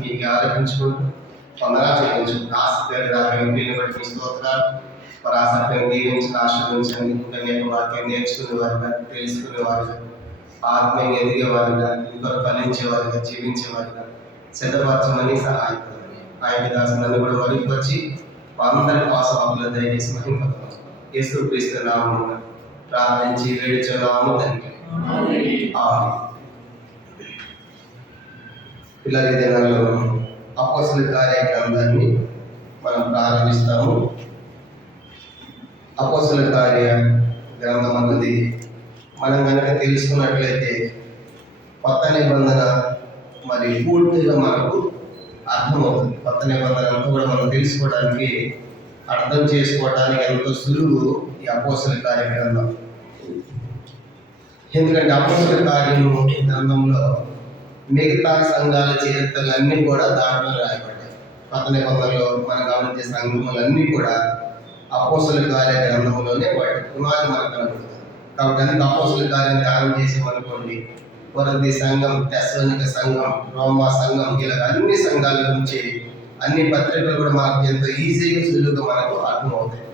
మీకు ఆరోపించుకుంటూ వందనాలు చెల్లించుకుంటూ ఆసక్తిని బట్టి మీ స్తోత్రాలు. మరి ఆసక్తిని దీవించిన ఆశ్రయించండి. ఇంకా నేను వాక్యం నేర్చుకునే వారిగా, తెలుసుకునే వారిగా, ఆత్మీయంగా ఎదిగే వారిగా, ఇంకొక ఫలించే వారిగా, జీవించే వారిగా సిద్ధపరచమని సహాయపడండి. ఆయన దాసులను కూడా వరిపరిచి అందరి పాసవాకులు దయచేసి మహింపడతాం. యేసుక్రీస్తు నామమున ప్రార్థించి వేడుచున్నాము తండ్రి. పిల్లల దినాల్లో అపోస్తలుల కార్య గ్రంథాన్ని మనం ప్రారంభిస్తాము. అపోస్తలుల కార్య గ్రంథం అన్నది మనం కనుక తెలుసుకున్నట్లయితే కొత్త నిబంధన మరి పూర్తిగా మనకు అర్థమవుతుంది. కొత్త నిబంధన అంతా కూడా మనం తెలుసుకోవడానికి, అర్థం చేసుకోవడానికి ఎంతో సులువు ఈ అపోస్తలుల కార్య గ్రంథం. ఎందుకంటే అపోస్తలుల కార్యము గ్రంథంలో మిగతా సంఘాల చరిత్రలన్నీ కూడా దాంట్లో రాయబడ్డాయి. కొత్త నిబంధనలో మనం గమనించే సంఘములన్నీ కూడా అపోస్తలుల కార్య గ్రంథంలోనే వాటి పునాది మనకు కనబడుతుంది. కాబట్టి అందుకు అపోస్తలుల కార్యం ధ్యానం చేసామనుకోండి, కొరింథీ సంఘం, తెస్సలోనిక సంఘం, రోమా సంఘం, ఇలా అన్ని సంఘాల గురించి అన్ని పత్రికలు కూడా మనకు ఎంతో ఈజీగా సులువుగా మనకు అర్థమవుతాయి.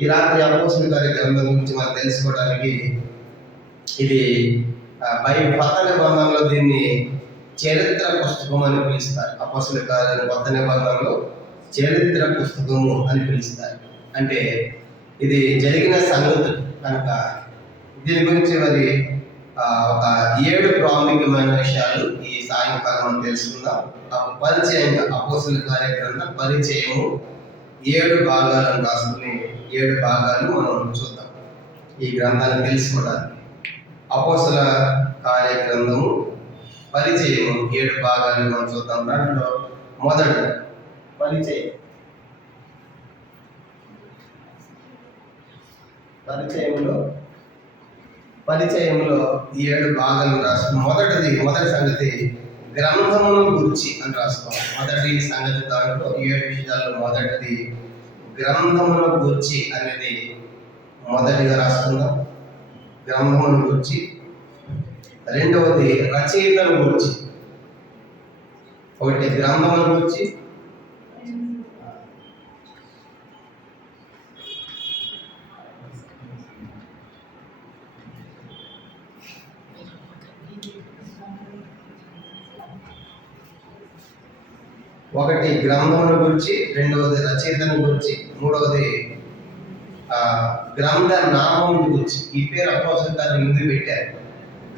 ఈ రాత్రి అపోస్తలుల కార్య గ్రంథం గురించి మనం తెలుసుకోవడానికి ఇది కొత్త నిబంధనలో దీన్ని చరిత్ర పుస్తకం అని పిలుస్తారు. అపోస్తలుల కార్యం కొత్త నిబంధనలో చరిత్ర పుస్తకము అని పిలుస్తారు. అంటే ఇది జరిగిన సంగతులు కనుక దీని గురించి మరి ఒక 7 ప్రాముఖ్యమైన విషయాలు ఈ సాయంకాలం మనం తెలుసుకుందాం. పరిచయంగా అపోస్తలుల కార్య గ్రంథం పరిచయము 7 భాగాలను రాసుకుని 7 భాగాలు మనం చూద్దాం ఈ గ్రంథాన్ని తెలుసుకోవడానికి. అపోస్తలుల కార్య గ్రంథము పరిచయము 7 భాగాలు మనం చూద్దాం. దాంట్లో మొదటి పరిచయంలో 7 భాగాలు రాసుకున్నాం. మొదటి సంగతి గ్రంథమును గురించి అని రాసుకోవాలి. మొదటి సంగతి దాంట్లో 7 విషయాల్లో మొదటిది గ్రంథమును గురించి అనేది మొదటిగా రాసుకుందాం. గ్రంథమును గురించి. రెండవది రచయితను గురించి. ఒకటి గ్రంథమును గురించి, ఒకటి గ్రంథమును గురించి, రెండవది రచయితను గురించి, మూడవది గ్రంథ నామమును గురించి. ఈ పేరు అపోస్తలుల కార్యం ఎందుకు పెట్టారు?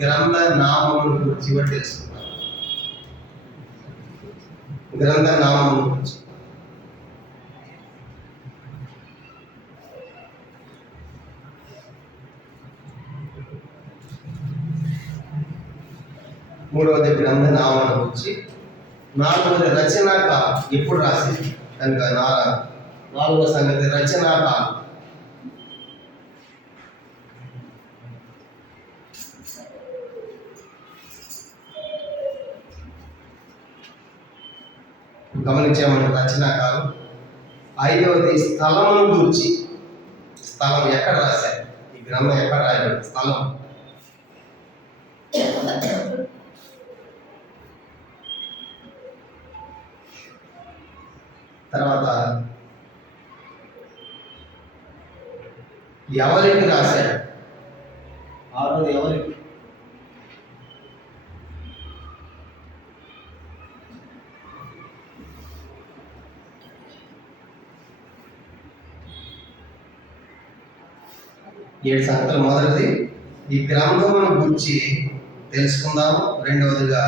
గ్రంథ నామమును గురించి కూడా తెలుసుకుంటాం. గ్రంథ నామమును గురించి. మూడవది గ్రంథ నామమును గురించి. నాలుగవది రచనాకాలం, ఎప్పుడు రాసింది కనుక నాలుగవ సంగతి రచనాకాలం. గమనించామంటే రచనాకాలం. ఐదవది స్థలమును గురించి. స్థలం ఎక్కడ రాశారు, ఈ గ్రంథం ఎక్కడ రాయబడింది, స్థలం. తర్వాత ఎవరికి రాశాడు, ఆరోది ఎవరికి. ఏడు సంగతులు. మొదటిది ఈ గ్రంథమును గురించి తెలుసుకుందాము. రెండవదిగా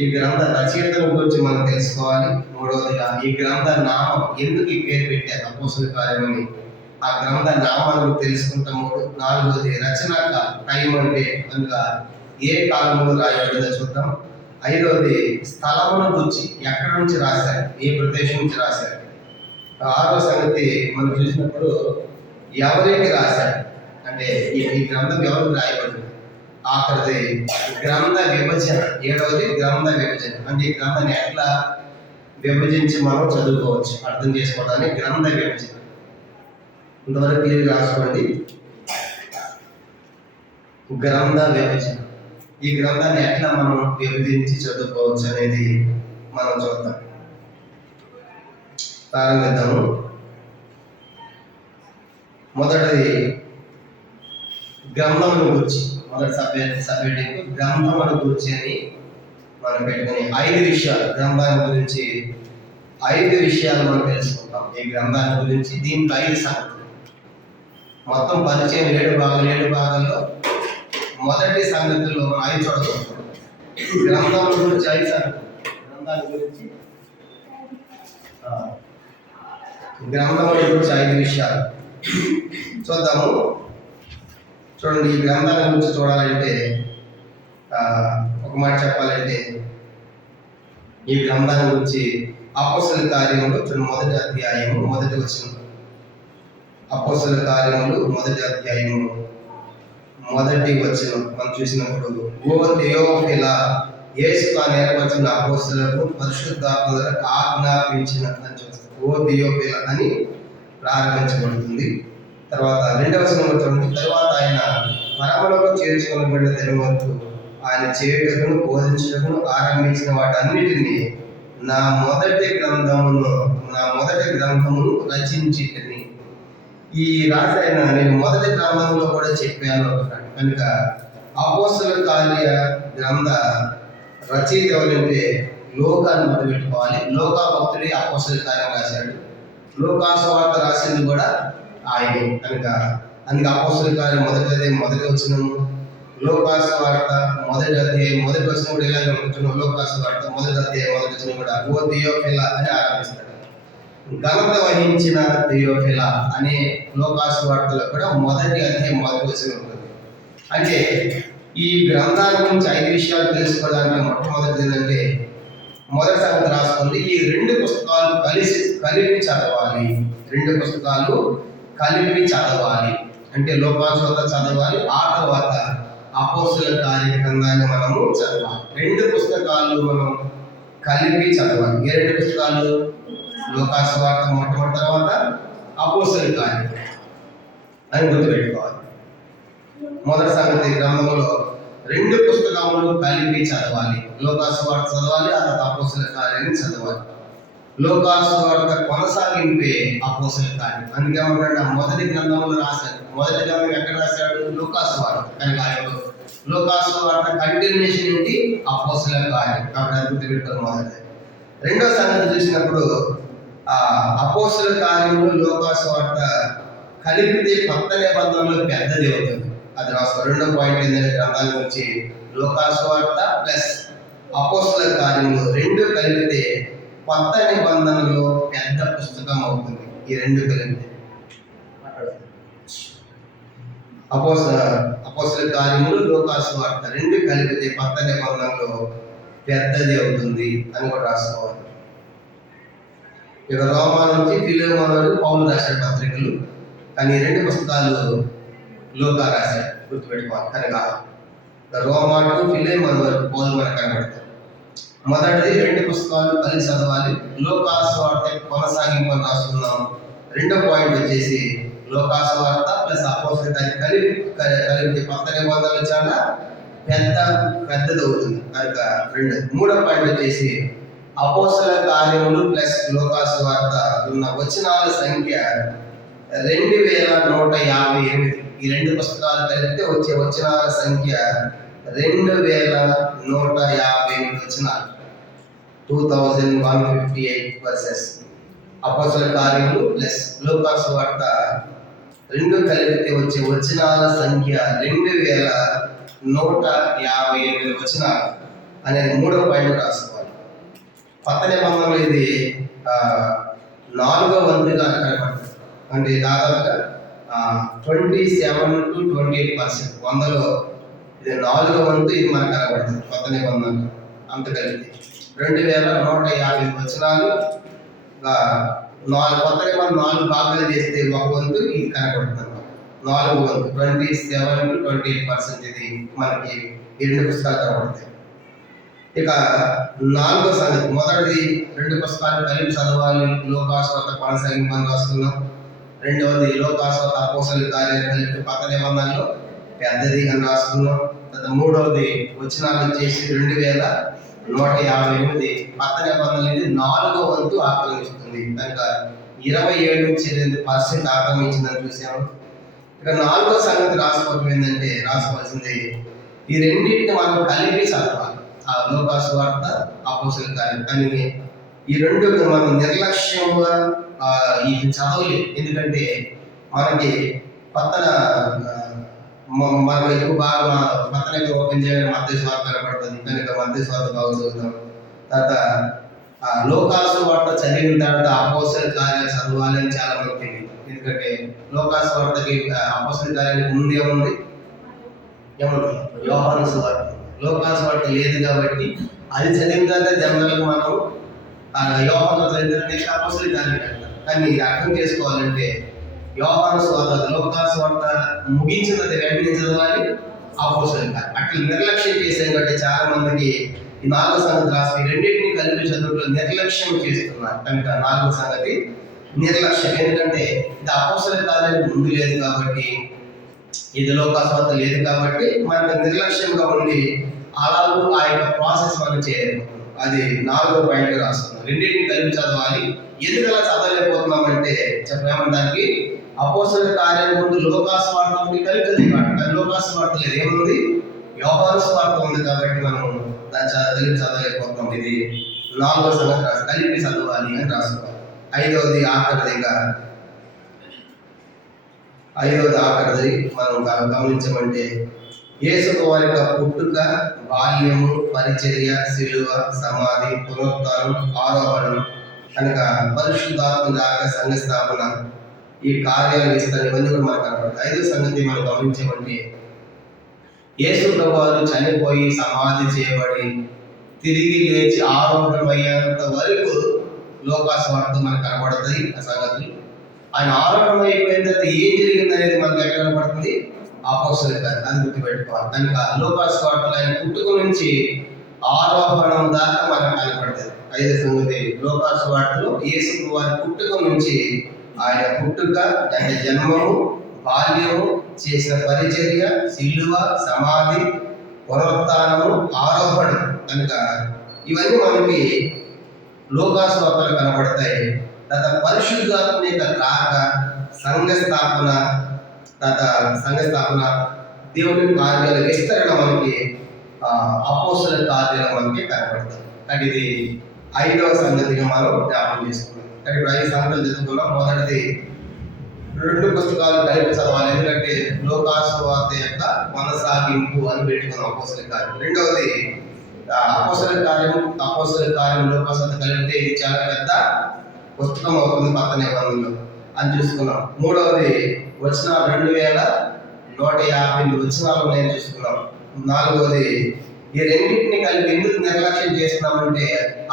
ఈ గ్రంథ రచయితను గురించి మనం తెలుసుకోవాలి. మూడవదిగా ఈ గ్రంథ నామం, ఎందుకు ఈ పేరు పెట్టారు అపోస్తలుల కార్యమని, ఆ గ్రంథ నామాలను తెలుసుకుంటాము. నాలుగవది రచనా కాలం, టైం అంటే కనుక ఏ కాలంలో రాయబడిందో చూద్దాం. ఐదవది స్థలమును గురించి, ఎక్కడి నుంచి రాశారు, ఏ ప్రదేశం నుంచి రాశారు. ఆరో సంగతి మనం చూసినప్పుడు ఎవరికి రాశారు, అంటే ఈ గ్రంథం ఎవరికి రాయబడింది. ఆఖరిది గ్రంథ విభజన. ఏడవది గ్రంథ విభజన, అంటే ఈ గ్రంథాన్ని ఎట్లా విభజించి మనం చదువుకోవచ్చు, అర్థం చేసుకోవడానికి గ్రంథ విభజన. ఇంతవరకు క్లియర్ రాసుకోండి. గ్రంథ విభజన, ఈ గ్రంథాన్ని ఎట్లా మనం విభజించి చదువుకోవచ్చు అనేది మనం చూద్దాం, ప్రారంభిద్దాము. మొదటిది గ్రంథమును గురించి, మొదటి సబ్జెక్ట్ గ్రంథమును గురించి అని మనం పెట్టుకుని 5 విషయాలు, గ్రంథాన్ని గురించి 5 విషయాలు మనం తెలుసుకుంటాం. ఈ గ్రంథాన్ని గురించి దీంట్లో 5 సంగతులు, మొత్తం పరిచయం 7 భాగాల్లో మొదటి సంగతుల్లో మనం 5 చూడగలుగుతాం. గ్రంథం గురించి 5 సంగతులు, గ్రంథాన్ని గురించి 5 విషయాలు చూద్దాము. చూడండి, ఈ గ్రంథాల గురించి చూడాలంటే ఒక మాట చెప్పాలంటే, ఈ గ్రంథాల గురించి అపోస్తలుల కార్యములు మొదటి అధ్యాయము మొదటి వచనం. అపోస్తలుల కార్యములు మొదటి అధ్యాయము మొదటి వచనం మనం చూసినప్పుడు, ఓ థెయోఫిలా, యేసు తాను ఏర్పరిచిన అపోస్తలులకు పరిశుద్ధాత్మ ఆజ్ఞాపించిన అని చూస్తాం. ఓ థెయోఫిలా అని ప్రారంభించబడుతుంది. తర్వాత 2వ వచనంలో చూడండి, తర్వాత ఆయన పరములకు చేర్చుకొనబడిన దినం వరకు ఆయన చేయుటకును బోధించుటకును ఆరంభించిన వాటన్నిటినీ నా మొదటి గ్రంథమును రచించితిని. ఈ రాసిన నేను మొదటి గ్రంథంలో కూడా చెప్పాను కనుక అపోస్తలుల కార్య గ్రంథ రచయిత ఎవరంటే లోకాన్ని మొదలు పెట్టుకోవాలి. లోకా భక్తుడి అపోస్తలుల కార్యం రాశాడు. లోకా సువార్త రాసింది కూడా ఆయనే కనుక అందుకే అపోస్తలుల కార్యం మొదటి వచనము, లోకా సువార్త మొదటి అధ్యాయం మొదటి వచనం కూడా ఇలాగే ఉంటున్నాం. లోకా సువార్త మొదటి అధ్యాయం మొదటి వచనం కూడా ఓ థెయోఫిలా అని ఆరంభిస్తాడు. ఘనత వహించిన థెయోఫిలా అనే లోకా సువార్తలో కూడా మొదటి అధ్యాయం మొదటి వచనం ఉంటుంది. అంటే ఈ గ్రంథాల గురించి 5 విషయాలు తెలుసుకోవడానికి మొట్టమొదటిది ఏంటంటే, మొదటి సంగతి రాసుకోండి, ఈ 2 పుస్తకాలు కలిపి చదవాలి. 2 పుస్తకాలు కలిపి చదవాలి అంటే లోకా సువార్త చదవాలి, ఆ తర్వాత అపోస్తలుల కార్య గ్రంథాన్ని మనము చదవాలి. 2 పుస్తకాలు మనం కలిపి చదవాలి. ఏ 2 పుస్తకాలు? లోకా సువార్త మొట్టమొదటి, తర్వాత అపోస్తలుల కార్యం అని గుర్తుపెట్టుకోవాలి. మొదటి సంగతి, గ్రంథంలో 2 పుస్తకములు కలిపి చదవాలి. లోకా సువార్త చదవాలి, ఆ తర్వాత అపోస్తలుల కార్యాన్ని చదవాలి. లోకా సువార్త కొనసాగింపే అపోస్తలుల కార్యం. అందుకే ఏమంటాడు, మొదటి గ్రంథంలో రాశాడు. మొదటి గ్రంథం ఎక్కడ రాశాడు? లోకా సువార్త. కనుక లోకా సువార్త కంటిన్యూషన్ ఏంటి? అపోస్తలుల కార్యం. కాబట్టి అది గుర్తుపెట్టుకోవాలి మొదటిది. 2వ సంగతి చూసినప్పుడు అపోస్తలుల కార్యంలో లోకా సువార్త కలిపితే కొత్త నిబంధనలో పెద్దది అవుతుంది. అది రాసుకో. 2వ పాయింట్ ఏంటంటే, గ్రంథాల గురించి లోకా సువార్త ప్లస్ అపోస్తలుల కార్యములు 2 కలిపితే కొత్త నిబంధనలో పెద్ద పుస్తకం అవుతుంది. ఈ 2 కలిపితే అపోస్తలుల కార్యములు లోకా సువార్త 2 కలిపితే కొత్త నిబంధనలో పెద్దది అవుతుంది అని కూడా రాసుకోవాలి. ఇక రోమా నుంచి ఫిలెమోను, పౌలు రాశాడు పత్రికలు, కానీ 2 పుస్తకాలు లోకా రాశాడు. గుర్తుపెట్టుకోవాలి. కనుక రోమా టు ఫిలెమోను వరకు పౌలు మనకు కనబడతాడు. మొదటిది 2 పుస్తకాలు కలిసి చదవాలి. లోకా సువార్త కొనసాగింపు రాస్తున్నాం. 2వ పాయింట్ వచ్చేసి లోకా సువార్త ప్లస్ అపోస్తలుల కార్యం కలిపి కొత్త నిబంధనలు చాలా పెద్దది అవుతుంది కనుక 2. 3వ పాయింట్ వచ్చేసి అపోస్తలుల కార్యములు ప్లస్ లోకా సువార్త ఉన్న వచనాల సంఖ్య 2158. ఈ 2 పుస్తకాలు కలిపితే వచ్చే వచనాల సంఖ్య 2158 వచనాలు, 2158 వర్సెస్. అపోస్తలుల కార్యములు ప్లస్ లోకా సువార్త 2 కలిపితే వచ్చే వచనాల సంఖ్య 2158 వచనాలు అనేది 3వ పాయింట్ రాసుకోవాలి. కొత్త నిబంధనలో ఇది 4వ వంతుగా కనబడుతుంది. అంటే దాదాపుగా 27 to 28%, 100లో ఇది 4వ వంతు ఇది మనకు కనబడుతుంది కొత్త నిబంధనలు. అంత కలిపి 2150 వచనాలు. కొత్త నిబంధన 4 భాగాలు చేస్తే 1 వంతు ఇది కనబడుతుంది. 4వ వంతు 27 to 28% ఇది మనకి ఈ 2 పుస్తకాలు కనబడతాయి. ఇక 4వ సంగతి, మొదటిది 2 పుస్తకాలు కలిపి చదవాలి. లోకా సువార్త కొనసాగింపు రాసుకున్నాం. 2వది లోకా సువార్త అపోస్తలుల కార్యాలు కలిపి కొత్త నిబంధనలో పెద్దది అని రాసుకున్నాం. 3వది వచనాలు వచ్చేసి 2158 158 కొత్త నిబంధనలు అనేది 4వ వంతు ఆక్రమిస్తుంది. కనుక 27-8% ఆక్రమించిందని చూసాము. ఇక 4వ సంగతి రాసుకోవాల్సింది ఈ రెండింటిని మనం కలిపి చదవాలి. ఆ లూకా సువార్త, అపోస్తలుల కార్యం. కానీ ఈ రెండు మనం నిర్లక్ష్యంగా ఇది చదవలేదు. ఎందుకంటే మనకి పక్కన మనం ఎక్కువ బాగా పక్కన ఓపెన్ చేయడం మత్తయి సువార్త కనపడుతుంది. కనుక మత్తయి సువార్త బాగా చదువుతాం. తర్వాత లూకా సువార్త చదివిన తర్వాత అపోస్తలుల కార్యాలు చదవాలి అని చాలా మంది తెలియదు. ఎందుకంటే లూకా సువార్తకి అపోస్తలుల కార్యానికి ముందే ఉంది ఏమంటుంది యోహాను సువార్త. లూకా సువార్త లేదు కాబట్టి అది చదివిన తర్వాత జనరల్గా మనం యోహాను చదివిన నెక్స్ట్ అపోస్తలుల కార్యాలు అంటాం. కానీ ఇది అర్థం చేసుకోవాలంటే యోహాను సువార్త, లూకా సువార్త ముగించిన వెంటనే చదవాలి అపోస్తలుల కార్యం. అట్లా నిర్లక్ష్యం చేసాం కాబట్టి చాలా మందికి ఈ 4వ సంగతి రాసి రెండింటిని కలిపి చదువులో నిర్లక్ష్యం చేస్తున్నారు. కనుక 4వ సంగతి నిర్లక్ష్యం. ఎందుకంటే ఇది అపోస్తలుల కార్యానికి ముందు లేదు కాబట్టి, ఇది లూకా సువార్త లేదు కాబట్టి మనకు నిర్లక్ష్యంగా ఉండి అలాగూ ఆ యొక్క ప్రాసెస్ మనం చేయలేము. అది 4వ పాయింట్ రాస్తున్నాం. రెండింటిని కలిపి చదవాలి. ఎందుకు అలా చదవలేకపోతున్నామంటే చెప్పేమనడానికి అపోస్తలుల కార్యానికి ముందు లూకా సువార్త ఉంది, కలిపి చదివాడు. లూకా సువార్త లేదు, ఏముంది యోహాను సువార్త ఉంది కాబట్టి మనం దాన్ని కలిపి చదవలేకపోతున్నాం. ఇది 4వ సంగతి కలిపి చదవాలి అని రాసుకోవాలి. 5వది ఆఖరిది మనం గమనించమంటే యేసు వారి యొక్క పుట్టుక, బాల్యము, పరిచర్య, శిలువ, సమాధి, పునరుత్థానం, ఆరోహణం. కనుక పరిశుద్ధాత్మ రాక, సంఘ స్థాపన, ఈ కార్యాలు ఇస్తారు. ఇవన్నీ కూడా మనకు కనపడతాయి. 5వ సంగతి మనం గమనించమంటే యేసు ప్రభువారు చనిపోయి సమాధి చేయబడి తిరిగి లేచి ఆరోహణం అయ్యేంత వరకు లూకా సువార్త మనకు కనబడుతుంది. ఆ సంగతులు ఆయన ఆరోహణం అయిపోయిన తర్వాత ఏం జరిగింది అనేది మనకు ఎక్కడ కనబడుతుంది అపోస్తలుల కార్యం. అది గుర్తుపెట్టుకోవాలి. కనుక లూకా సువార్తలో ఆయన పుట్టుక నుంచి ఆరోహణం దాకా మనకు కనపడుతుంది. 5వ సంగతి లూకా సువార్తలో యేసు వారి పుట్టుక నుంచి ఆయన పుట్టుక, అంటే జన్మము, బాల్యము, చేసిన పరిచర్య, శిలువ, సమాధి, పునరుత్థానము, ఆరోహణం. కనుక ఇవన్నీ మనకి లూకా సువార్తలో కనబడతాయి. తర్వాత పరిశుద్ధాత్మ యొక్క రాక, సంఘ స్థాపన, దేవుని కార్యాల విస్తరణ మనకి అపోస్తలుల కార్యాలు మనకి కనబడతాయి. అంటే ఇది 5వ సంగతిగా మనం జ్ఞాపకం చేసుకున్నాం. కానీ ఇప్పుడు 5 సంగతులు చదువుకున్నాం. మొదటిది 2 పుస్తకాలు కలిపి చదవాలి. ఎందుకంటే లూకా సువార్త యొక్క కొనసాగింపు అని పెట్టుకున్నాం అపోస్తలుల కార్యం. రెండవది అపోస్తలుల కార్యం లూకా సువార్త కలిపితే ఇది చాలా పెద్ద పుస్తకం అవుతుంది కొత్త నిబంధనలో అని చూసుకున్నాం. మూడవది వచనాలు 2150 వచనాలు ఉన్నాయని చూసుకున్నాం. 4వది ఈ రెండింటిని కలిపి ఎందుకు నిర్లక్ష్యం చేస్తున్నామంటే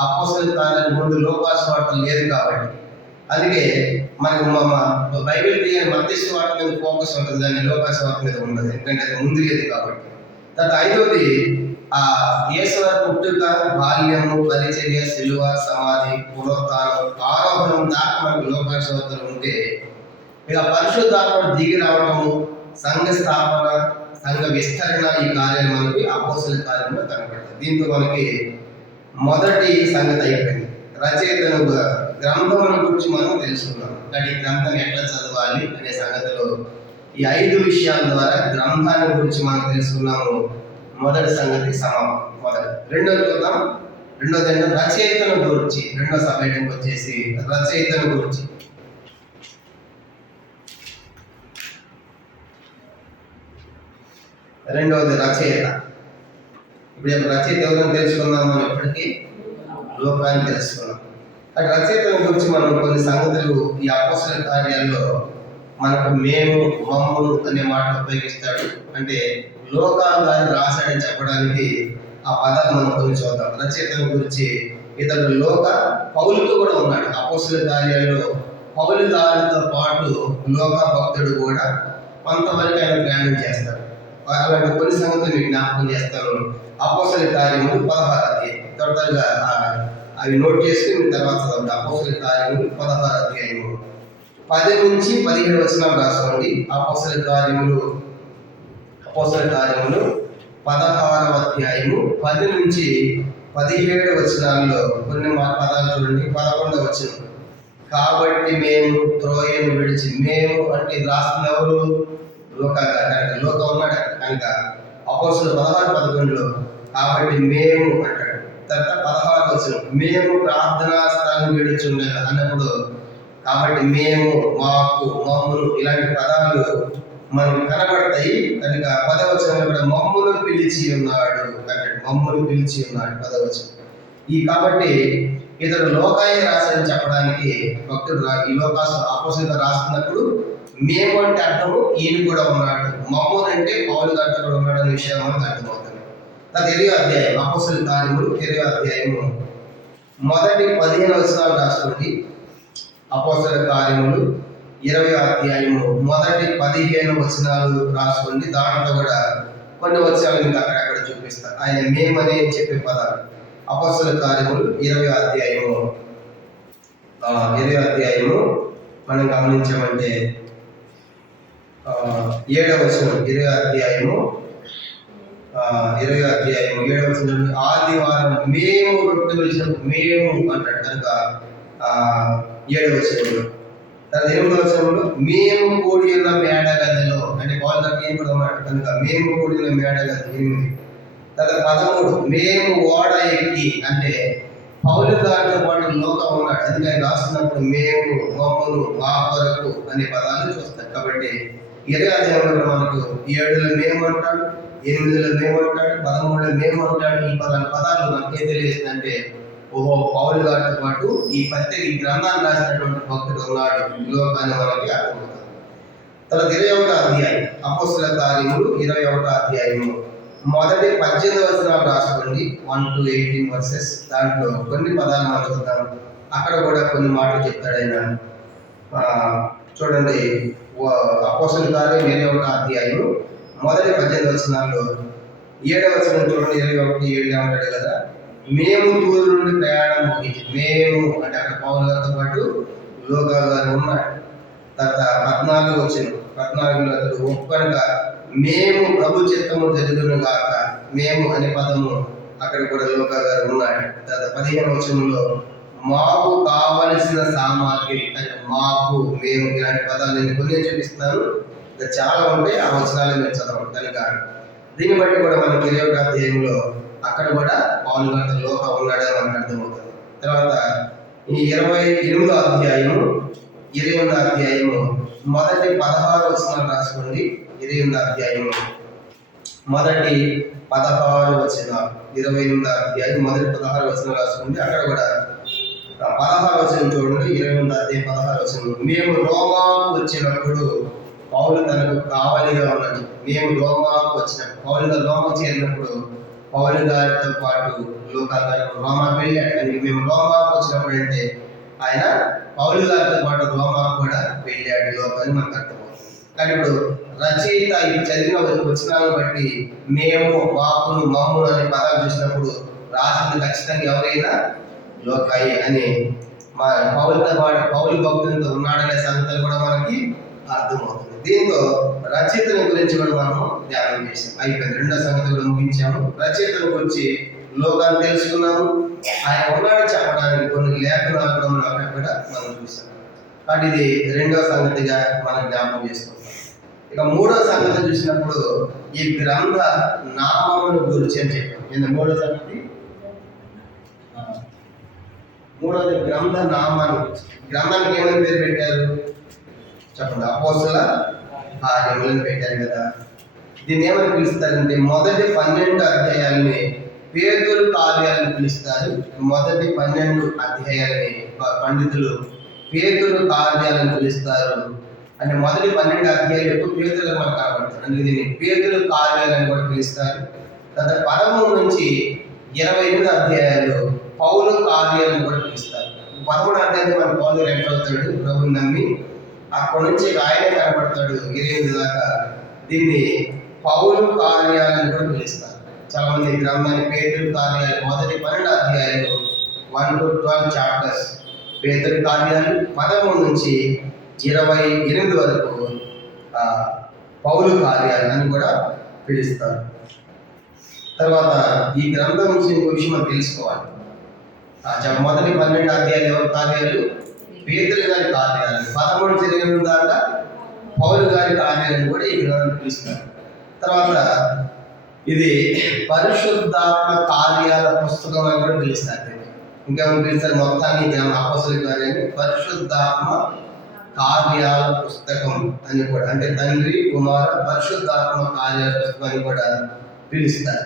అపోస్తలుల కార్యానికి ముందు లూకా సువార్త లేదు కాబట్టి. అందుకే మనకు బైబిల్ మత్తయి సువార్త మీద ఫోకస్ ఉంటుంది, కానీ లూకా సువార్త మీద ఉండదు. ఎందుకంటే అది ముందు లేదు కాబట్టి. తర్వాత 5వది యేసు వారి పుట్టుక, బాల్యము, పరిచర్య, శిలువ, సమాధి, పునరుత్థానం, ఆరోహణం దాకా మనకు లూకా సువార్తలో ఉంటే, ఇక పరిశుద్ధాత్మ దిగి రావటము, సంఘ స్థాపన, సంఘ విస్తరణ, ఈ కార్యాలు మనకి అపోస్తలుల కార్యంలో కనబడతాయి. దీంతో మనకి మొదటి సంగతి అయిపోయింది. రచయితను గ్రంథముల గురించి మనం తెలుసుకున్నాం. కానీ ఈ గ్రంథం ఎట్లా చదవాలి అనే సంగతిలో ఈ 5 విషయాల ద్వారా గ్రంథాన్ని గురించి మనం తెలుసుకున్నాము. మొదటి సంగతి సమాప్తం. రెండోది చూద్దాం. రెండోది రచయితను గురించి. రెండో సబ్జెక్ట్ వచ్చేసి రచయితను గురించి. రెండవది రచయిత. ఇప్పుడు రచయిత ఎవరైనా తెలుసుకున్నాం మనం ఎప్పటికీ లోకాన్ని తెలుసుకున్నాం. అటు రచయితల గురించి మనం కొన్ని సంగతులు ఈ అపోస్తలుల కార్యాల్లో మనకు మేము, మమ్ము అనే మాట ఉపయోగిస్తాడు. అంటే లూకా గారు రాశాడని చెప్పడానికి ఆ పదాలు మనం కొన్ని చూద్దాం. రచయితల గురించి ఇతడు పౌలుతో కూడా ఉన్నాడు. అపోస్తలుల కార్యాల్లో పౌలు గారితో పాటు లూకా భక్తుడు కూడా కొంతవరకు ఆయన ప్రయాణం చేస్తాడు. అలాంటి కొన్ని సంగతులు మీకు జ్ఞాపకం చేస్తాను. అపోస్తలుల కార్యములు 16 అధ్యాయం. త్వరగా అవి నోట్ చేసుకుని తర్వాత చదవండి. అపోస్తలుల కార్యములు 16 అధ్యాయము 10 నుంచి 17 వచనాలు రాసుకోండి. అపోస్తలుల కార్యములు 16వ అధ్యాయము 10 నుంచి 17 వచనాల్లో కొన్ని పదాలు చూడండి. 11వ వచనం, కాబట్టి మేము త్రోయను విడిచి, మేము అంటే ఇది రాస్తున్న ఎవరు? లూకా గారు. లూకా ఉన్నాడు కనుక అపోస్తలుల 16:11లో కాబట్టి మేము అంటాడు. తర్వాత 16వ వచనం, మేము ప్రార్థనా స్థలం విడుచుండగా అన్నప్పుడు కాబట్టి మేము, మాకు, మమ్మును ఇలాంటి పదాలు మనకు కనబడతాయి కనుక 10వ వచనంలో కూడా మమ్మును పిలిచి ఉన్నాడు అంటాడు. మమ్మును పిలిచి ఉన్నాడు 10వ వచనం. కాబట్టి ఇతడు లోకాయే రాసని చెప్పడానికి భక్తుడు ఈ లోకాసు అపోస్తలుగా రాస్తున్నప్పుడు మేము అంటే అర్థము ఈయన కూడా ఉన్నాడు, మమ్మును అంటే పౌలు గారితో కూడా ఉన్నాడు అనే విషయం మనకు అర్థమవుతుంది. అది 20వ అధ్యాయం అపోస్తలుల కార్యములు 20వ అధ్యాయము మొదటి 15 వచనాలు రాసుకోండి. అపోస్తలుల కార్యములు 20వ అధ్యాయము మొదటి 15 వచనాలు రాసుకోండి. దాంట్లో కూడా కొన్ని వచనాలు మీకు అక్కడక్కడ చూపిస్తారు. ఆయన మేమని చెప్పే పదాలు. అపోస్తలుల కార్యములు 20వ అధ్యాయము మనం గమనించామంటే 7వ వచనం 20వ అధ్యాయము 7వ వచనం, ఆదివారం మేము రొట్టె విడిచినప్పుడు మేము అంటాడు కనుక 7వ వచనంలో. తర్వాత 8వ వచనంలో మేము కూడిన మేడగదిలో అంటే పౌలు గారికి ఏం కూడా ఉన్నాడు కనుక మేము కూడిన మేడగది 8. తర్వాత 13 మేము ఓడ ఎక్కి అంటే పౌలు గారితో పాటు లోకం ఉన్నాడు. అందుకని రాస్తున్నప్పుడు మేము, మమ్మును, మా కొరకు అనే పదాలు చూస్తాం. కాబట్టి 20వ అధ్యాయంలో మనకు 7లో మేము అంటాడు, 8లో మేము అంటాడు, 13లో మేము అంటాడు. ఈ పదాలు మనకేం తెలియజేస్తుందంటే ఓహో పౌలు గారితో పాటు ఈ ప్రత్యేక గ్రంథాన్ని రాసినటువంటి భక్తుడు ఉన్నాడు లోకాన్ని మనకి అర్థమవుతుంది. తర్వాత 21వ అధ్యాయం అపోస్తలుల కార్యములు 21వ అధ్యాయము మొదటి 18 వచనాలు రాసుకోండి. 1 to 18 వర్సెస్. దాంట్లో కొన్ని పదాలు మనం చూద్దాం. అక్కడ కూడా కొన్ని మాటలు చెప్తాడు ఆయన. చూడండి, అపోస్తలుల కార్యం 21వ అధ్యాయం మొదటి 18 వచనాల్లో 7వ వచనం చూడండి. 21:7 ఉంటాడు కదా, మేము తూరు నుండి ప్రయాణం ముగించి, మేము అంటే అక్కడ పౌలు గారితో పాటు లూకా గారు ఉన్నాడు. తర్వాత 14వ వచనం 14లో అతడు ఒక్కనుగా మేము ప్రభు చిత్తము జరుగును గాక, మేము అనే పదము అక్కడ కూడా లూకా గారు ఉన్నాడు. తర్వాత 15వ వచనంలో మాకు కావలసిన సామాగ్రి అంటే మాకు, మేము ఇలాంటి పదాలు నేను కొన్ని చూపిస్తాను. ఇంకా చాలా ఉంటాయి, ఆ వచనాలు మీరు చదవండి. కనుక దీన్ని బట్టి కూడా మనకి 20వ అధ్యాయంలో అక్కడ కూడా పౌలు గారితో లోకా ఉన్నాడని మనకు అర్థమవుతుంది. తర్వాత ఈ 28వ అధ్యాయము మొదటి 16 వచనాలు రాసుకోండి. 28వ అధ్యాయము మొదటి 16 వచనాలు 28వ అధ్యాయం మొదటి 16 వచనాలు రాసుకోండి. అక్కడ కూడా 16 వచనం చూడండి. 28వ అధ్యాయం 16 వచనం, మేము రోమాకు వచ్చినప్పుడు పౌలు తనకు కావలిగా ఉన్నది. మేము రోమాకు వచ్చినప్పుడు పౌలు గారు రోమాకు చేరినప్పుడు పౌలు గారితో పాటు లూకా గారు రోమాకు వెళ్ళాడు. అందుకే మేము రోమాకు వచ్చినప్పుడు అంటే ఆయన పౌలు గారితో పాటు రోమాకు కూడా వెళ్ళాడు లోకాన్ని మనకు అర్థమవుతుంది. కానీ ఇప్పుడు రచయిత ఈ చదివిన వచనాలను బట్టి మేము, మాకును, మమ్మును అనే పదాలు చూసినప్పుడు రాసింది ఖచ్చితంగా ఎవరైనా లోకాయి అని పౌలుతో పాటు పౌలు భక్తులతో ఉన్నాడనే సంగతులు కూడా మనకి అర్థమవుతుంది. దీంతో రచయితల గురించి కూడా మనం ధ్యానం చేసాం. అయిపోయింది. 2వ సంగతి కూడా ముగించాము. రచయితల గురించి లోకాన్ని తెలుసుకున్నాము. ఆయన ఉన్నాడని చెప్పడానికి కొన్ని లేఖనాలు కూడా మనం అక్కడ మనం చూసాం. కాబట్టి ఇది 2వ సంగతిగా మనం జ్ఞాపకం చేసుకుంటాం. ఇక 3వ సంగతి చూసినప్పుడు ఈ గ్రంథ నామమును గురించి అని చెప్పాం. 3వ సంగతి 3వది గ్రంథ నామాన్ని గురించి. గ్రంథానికి ఏమని పేరు పెట్టారు చెప్పండి? అపోస్తలుల కార్యములను పెట్టారు కదా. దీన్ని ఏమని పిలుస్తారంటే మొదటి 12 అధ్యాయాలని పేతురు కార్యాలను పిలుస్తారు. మొదటి 12 అధ్యాయాలని పండితులు పేతురు కార్యాలను పిలుస్తారు. అంటే మొదటి 12 అధ్యాయాలు ఎక్కువ పేతురుగా మనకు కనబడతారు. అందుకే దీన్ని పేతురు కార్యాలను కూడా పిలుస్తారు. తర్వాత 13 నుంచి 28 అధ్యాయాలు పౌలు కార్యాలను కూడా పిలుస్తారు. 13 అధ్యాయంలో మన పౌలు ఎంటర్ అవుతాడు ప్రభుని నమ్మి. అక్కడి నుంచి ఆయనే కనబడతాడు 28 దాకా. దీన్ని పౌలు కార్యాలను కూడా పిలుస్తారు. చాలా మంది గ్రంథాన్ని పేతురు కార్యాలు మొదటి 12 అధ్యాయాలు 1 to 12 చాప్టర్స్ పేతురు కార్యాలు, 13 నుంచి 28 వరకు పౌలు కార్యాలు అని కూడా పిలుస్తారు. తర్వాత ఈ గ్రంథం నుంచి ఇంకో విషయం మనం తెలుసుకోవాలి. మొదటి 12 అధ్యాయాలు ఎవరి కార్యాలు? పేతురు గారి కార్యాలు. 13 దాకా పౌలు గారి కార్యాలను కూడా ఈ గ్రంథాన్ని పిలుస్తారు. తర్వాత ఇది పరిశుద్ధాత్మ కార్యాల పుస్తకం అని కూడా పిలుస్తారు. ఇంకా పిలుస్తారు మొత్తాన్ని అపోస్తలుల కార్యాన్ని పరిశుద్ధాత్మ కార్యాల పుస్తకం అని కూడా, అంటే తండ్రి కుమార పరిశుద్ధాత్మ కార్యాల పుస్తకం అని కూడా పిలుస్తారు.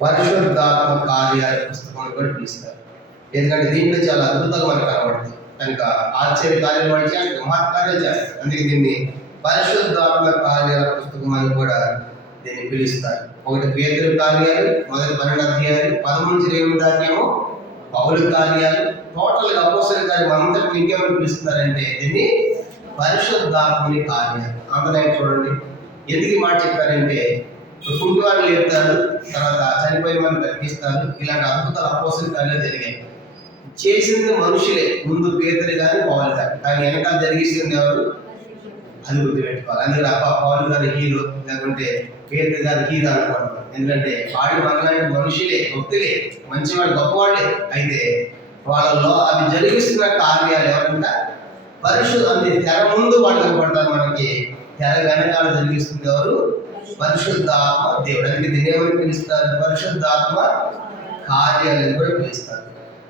పరిశుద్ధాత్మ కార్యాల పుస్తకం అని కూడా పిలుస్తారు. ఎందుకంటే దీంట్లో చాలా అద్భుతాలు మనకు కనబడతాయి కనుక ఆశ్చర్య కార్యాలు అంటే మహత్కార్యాలు చేస్తారు. అందుకే దీన్ని పరిశుద్ధాత్మ కార్యాల పుస్తకం అని కూడా దీన్ని పిలుస్తారు. ఒకటి పేతురు కార్యాలు, మొదటి 12 అధ్యాయాలు, 13 దాకేమో పౌలు కార్యాలు. టోటల్గా అపోస్తలుల కార్యం అంతటి ఇంకేమని పిలుస్తున్నారంటే దీన్ని పరిశుద్ధాత్మని కార్యాలు. అందులో చూడండి ఎందుకు మాట చెప్పారంటే కుంటివాళ్ళు లేపుతారు, తర్వాత చనిపోయే వాళ్ళు బ్రతికిస్తారు. ఇలాంటి అద్భుతాలు అపోస్తలుల కార్యాలు జరిగాయి. చేసింది మనుషులే, ముందు పేతురు కానీ పౌలు కానీ, కానీ వెనకాల జరిగిస్తుంది ఎవరు? అది గుర్తుపెట్టుకోవాలి. అందుకని పౌలు గారి హీరో, లేకుంటే పేతురు గారి హీరో అనుకోవడం. ఎందుకంటే వాళ్ళు మనలాంటి మనుషులే, భక్తులే, మంచివాళ్ళు, గొప్పవాళ్ళే. అయితే వాళ్ళలో అవి జరిగిస్తున్న కార్యాలు ఎవరంటే పరిశుద్ధ. తెర ముందు వాళ్ళు కనపడతారు, మనకి తెర వెనకాల జరిగిస్తుంది ఎవరు? పరిశుద్ధాత్మ దేవుడు. అందుకే దీన్ని ఏమని పిలుస్తారు? పరిశుద్ధాత్మ కార్యాలను కూడా పిలుస్తారు.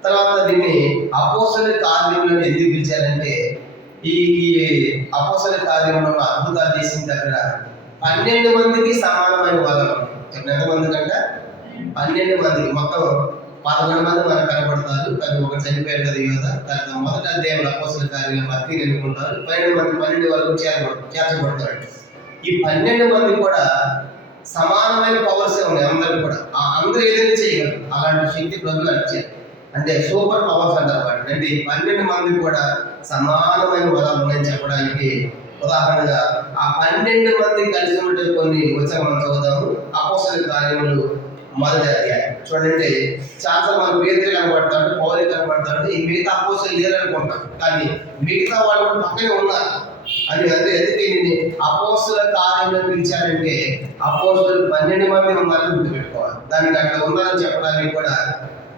తర్వాత దీన్ని అపోస్తలుల కార్యములను ఎందుకు పిలిచారంటే ఈ అపోస్తలుల కార్యంలో అద్భుతాలు చేసిన దగ్గర 12 మందికి సమానమైన వరాలు. ఎంతమంది కంటే 12 మందికి, మొత్తం 11 మంది మనకు కనపడతారు. కానీ ఒకటి చనిపోయారు కదా యోధ. తర్వాత మొదటి అధ్యాయంలో అపోస్తలుల కార్యాలు మత్తయి ఎన్నుకుంటారు. 12 వరకు చేర్చబడతారు. ఈ 12 మంది కూడా సమానమైన పవర్స్ ఉన్నాయి. అందరూ కూడా అందరూ ఏదైనా చేయగలరు. అలాంటి శక్తి ప్రభువులు ఇచ్చారు. అంటే సూపర్ పవర్స్ అంటారు వాటిని. అంటే 12 మంది కూడా సమానమైన వరాలు ఉన్నాయని చెప్పడానికి ఉదాహరణగా ఆ 12 మంది కలిసి ఉంటే కొన్ని వచ్చాక మనం చదువుతాము. అపోస్తలుల కార్యములు మొదటి అధ్యాయం చూడండి. చాలా మంది పేతురు కనబడతాడు, పౌలు కనబడతాడు, ఈ మిగతా అపోస్తలులు లేరు అనుకుంటారు. కానీ మిగతా వాళ్ళు కూడా పక్కనే ఉన్నారు. అని అంటే ఎందుకే నేను అపోస్తలుల కార్యంలో పిలిచారంటే అపోస్తలులు 12 మంది ఉన్నారని గుర్తుపెట్టుకోవాలి. దానికి అట్లా ఉన్నారని చెప్పడానికి కూడా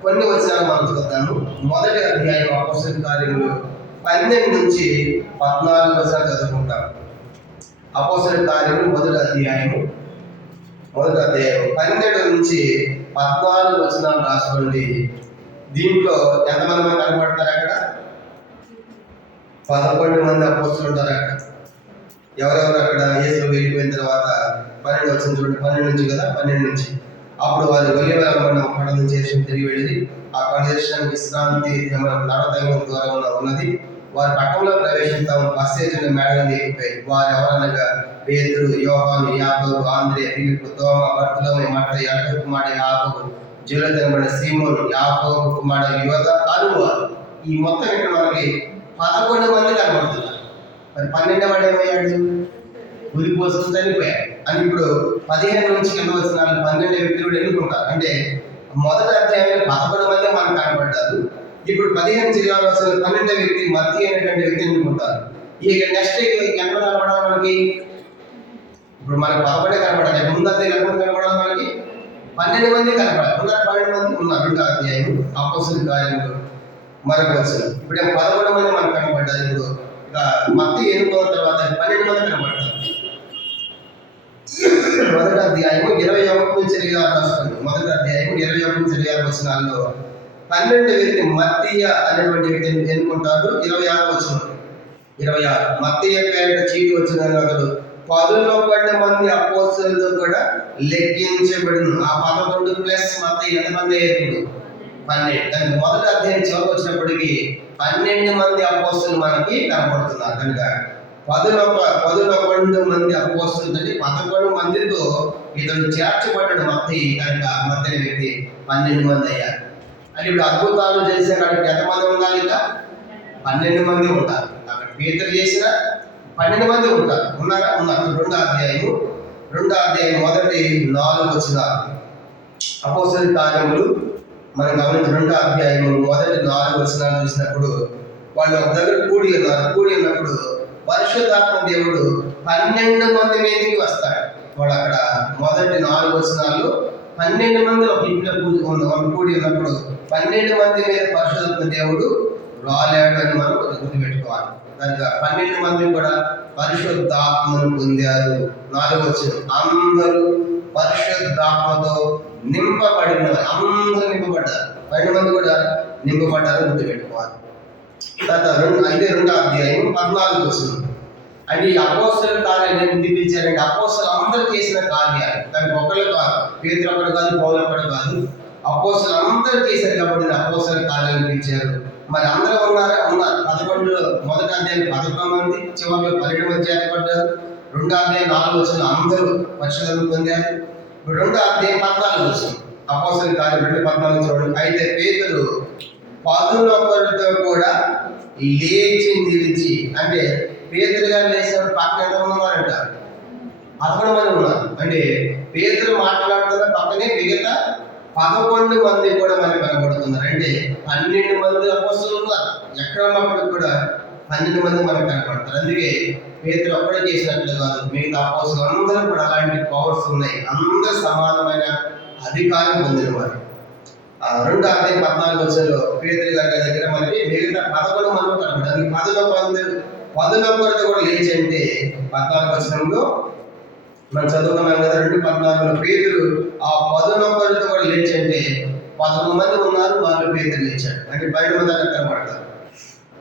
కొన్ని వచనాలు మనం చూద్దాము. మొదటి అధ్యాయం అపోస్తలుల కార్యములు 12 నుంచి 14 వచనాలు చదువుకుంటాం. అపోస్తలుల కార్యములు మొదటి అధ్యాయం 12 నుంచి 14 వచనాలు రాసుకోండి. దీంట్లో ఎంతమంది మనకు కనబడతారు? అక్కడ 11 మంది అపోస్తలులు ఉంటారు. అక్కడ ఎవరెవరు? అక్కడ యేసు వెళ్ళిపోయిన తర్వాత 12 వచ్చింది చూడండి. 12 నుంచి కదా, 12 నుంచి అప్పుడు వాళ్ళు వెళ్ళిపోయిన కొండ నుంచి తిరిగి వెళ్ళి ఆ కొండ విశ్రాంతి నడదైవం ద్వారా ఉన్నది. వారి పట్టణంలో ప్రవేశిస్తాము. బస్సేజుల మేడలు ఎక్కిపోయి వారు ఎవరనగా పేతురు, యోహాను, యాకోబు, ఆంద్రే, ఫిలిప్పు, తోమ, బర్తలోమై, మత్తయి, యాకోబు కుమారుడు యాకోబు, జూలతనబడిన సీమోను, యాకోబు కుమారుడు యోధ అనువారు. ఈ మొత్తం ఇక్కడ మనకి 11 మంది కనబడుతున్నారు. మరి 12 వాడు ఏమయ్యాడు? ఉరి కోసం చనిపోయాడు. అని ఇప్పుడు 15 నుంచి కింద వచ్చిన 12 వ్యక్తులు కూడా ఎన్నుకుంటారు. అంటే మొదటి అధ్యాయంలో 11 మంది మనకు కనబడ్డారు. ఇప్పుడు 15 జిల్లాలో వచ్చిన 12 వ్యక్తి మత్తయి అనేటువంటి వ్యక్తి ఎన్నుకుంటారు. ఇక నెక్స్ట్ ఎంత కనపడాలి మనకి? ఇప్పుడు మనకు 11 కనపడాలి. ముందు అధ్యాయం ఎంత కనపడాలి మనకి? 12 మంది కనపడాలి. 12 మంది ఉన్నారు. 2వ అధ్యాయం అపోస్తలుల కార్యములు మనకు వచ్చిన ఇప్పుడు 11 మంది మనకు కనపడ్డారు. ఇప్పుడు ఇక మత్తయి ఎన్నుకున్న తర్వాత 12 మంది కనపడతారు. మొదటి అధ్యాయం 21 నుంచి 26 రాసుకోండి. మొదటి అధ్యాయం 21 నుంచి 26 వచనాల్లో 12 వ్యక్తి మత్తయి అనేటువంటి వ్యక్తిని ఎన్నుకుంటారు. 26 వచనం 26 మత్తయి పేరిట చీటి వచ్చిన అతడు 11 మంది అపోస్తలులతో కూడా లెక్కించబడిన. ఆ 11 ప్లస్ మత్తయి ఎంతమంది అయ్యారు? 12. దానికి మొదటి అధ్యాయం చివరికి వచ్చినప్పటికీ 12 మంది అపోస్తలులు మనకి కనపడుతున్నారు. కనుక 11 మంది అపోస్తలులు అంటే 11 మందితో ఇతడు చేర్చబడ్డాడు మత్తయి. కనుక మత్తయి వ్యక్తి 12 మంది అయ్యారు. అని ఇప్పుడు అద్భుతాలు చేసే అక్కడికి ఎంతమంది ఉండాలి? ఇంకా 12 మంది ఉంటారు. అక్కడ పేతురు చేసిన 12 మంది ఉంటారు. ఉన్నారా? ఉన్నారు. 2వ అధ్యాయం మొదటి 4 వచనాలు అపోస్తలుల కార్యములు మనం గమనించి 2వ అధ్యాయం మొదటి 4 వచనాలు చూసినప్పుడు వాళ్ళు ఒక దగ్గర కూడి ఉన్నారు. కూడి ఉన్నప్పుడు పరిశుద్ధాత్మ దేవుడు 12 మంది మీదకి వస్తాడు. వాడు అక్కడ మొదటి 4 వచనాల్లో 12 మంది ఒక ఇంట్లో కూడి ఉన్నప్పుడు 12 మంది మీద పరిశుద్ధాత్మ దేవుడు రాలేడు అని మనం గుర్తుపెట్టుకోవాలి. కనుక 12 మంది కూడా పరిశుద్ధాత్మను పొందారు. 4వ వచనం, అందరూ పరిశుద్ధాత్మతో నింపబడిన, అందరూ నింపబడ్డారు. 12 మంది కూడా నింపబడ్డారు గుర్తుపెట్టుకోవాలి. తర్వాత 2వ అధ్యాయం 14వ వచనం, అంటే ఈ అపోస్తల కార్యాలు ఎందుకు పిలిచారంటే అపోస్తలు అందరూ చేసిన కార్యాలు, దానికి ఒకళ్ళు కాదు, పేతురు ఒకడు కాదు, పౌలు ఒకడు కాదు, అపోస్తలు అందరూ చేశారు కాబట్టి అపోస్తల కార్యాలు పిలిచారు. మరి అందరూ ఉన్నారు 11 మొదటి అధ్యాయం 11 మంది, చివరిలో 12 మంది చేర్చబడ్డారు. 2వ అధ్యాయం 4వ వచనం అందరూ పరిశుద్ధత పొందారు. 2వ అధ్యాయం 14వ వచనం, అపోస్తల కార్యం 2:14 చూడండి. అయితే పేతురు 11 కూడా లేచి నిలిచి, అంటే పేతురు గారు లేచినప్పుడు పక్కన ఎంతమంది ఉన్నారంట? 11 మంది ఉన్నారు. అంటే పేతురు మాట్లాడుతున్న పక్కనే మిగతా 11 మంది కూడా మనకి కనబడుతున్నారు. అంటే 12 మంది అపోస్తలులు ఉన్నారు. ఎక్కడ ఉన్నప్పుడు కూడా 12 మంది మనకు కనబడతారు. అందుకే పేతురు ఒక్కడే చేసినట్లు కాదు, మిగతా అపోస్తలులు అందరూ కూడా అలాంటి పవర్స్ ఉన్నాయి. అందరూ సమానమైన అధికారం పొందిన వారు. 2వ అధ్యాయం 14వ వచనంలో పేతురు గారి దగ్గర మనకి మిగతా 11 మంది కనబడారు. 11 కూడా లేచి అంటే 14వ వచనంలో మనం చదువుకున్నాం కదా, 2:14లో పేతురు ఆ 11 కూడా లేచి అంటే 11 మంది ఉన్నారు, వాళ్ళు పేతురు లేచాడు. అంటే 12 మంది అక్కడ కనబడతారు.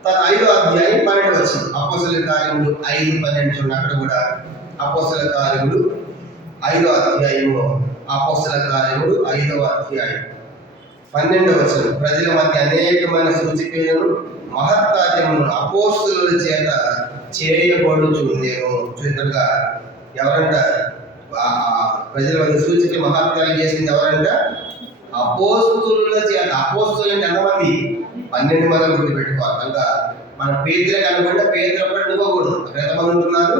తర్వాత 5వ అధ్యాయం 12వ వచనం, అపోస్తల కార్యములు 5:12 చూడండి. అక్కడ కూడా అపోస్తల కార్యములు 5వ అధ్యాయము, అపోస్తల కార్యములు 5వ అధ్యాయం 12వ వచనం, ప్రజల మధ్య అనేకమైన సూచక్రియలను మహత్కార్యములను అపోస్తలుల చేత చేయబడుచుండెను. చూడగా ఎవరంట? ప్రజల మధ్య సూచక్రియ మహత్కార్యం చేసింది ఎవరంట? అపోస్తలుల చేత. అపోస్తలు అంటే ఎంతమంది? 12 మంది గుర్తుపెట్టుకోవాలి. కనుక మన పేతురు కనుకుంటే పేతురు ఒకటి అనుకోకూడదు. ఎంతమంది ఉంటున్నారు?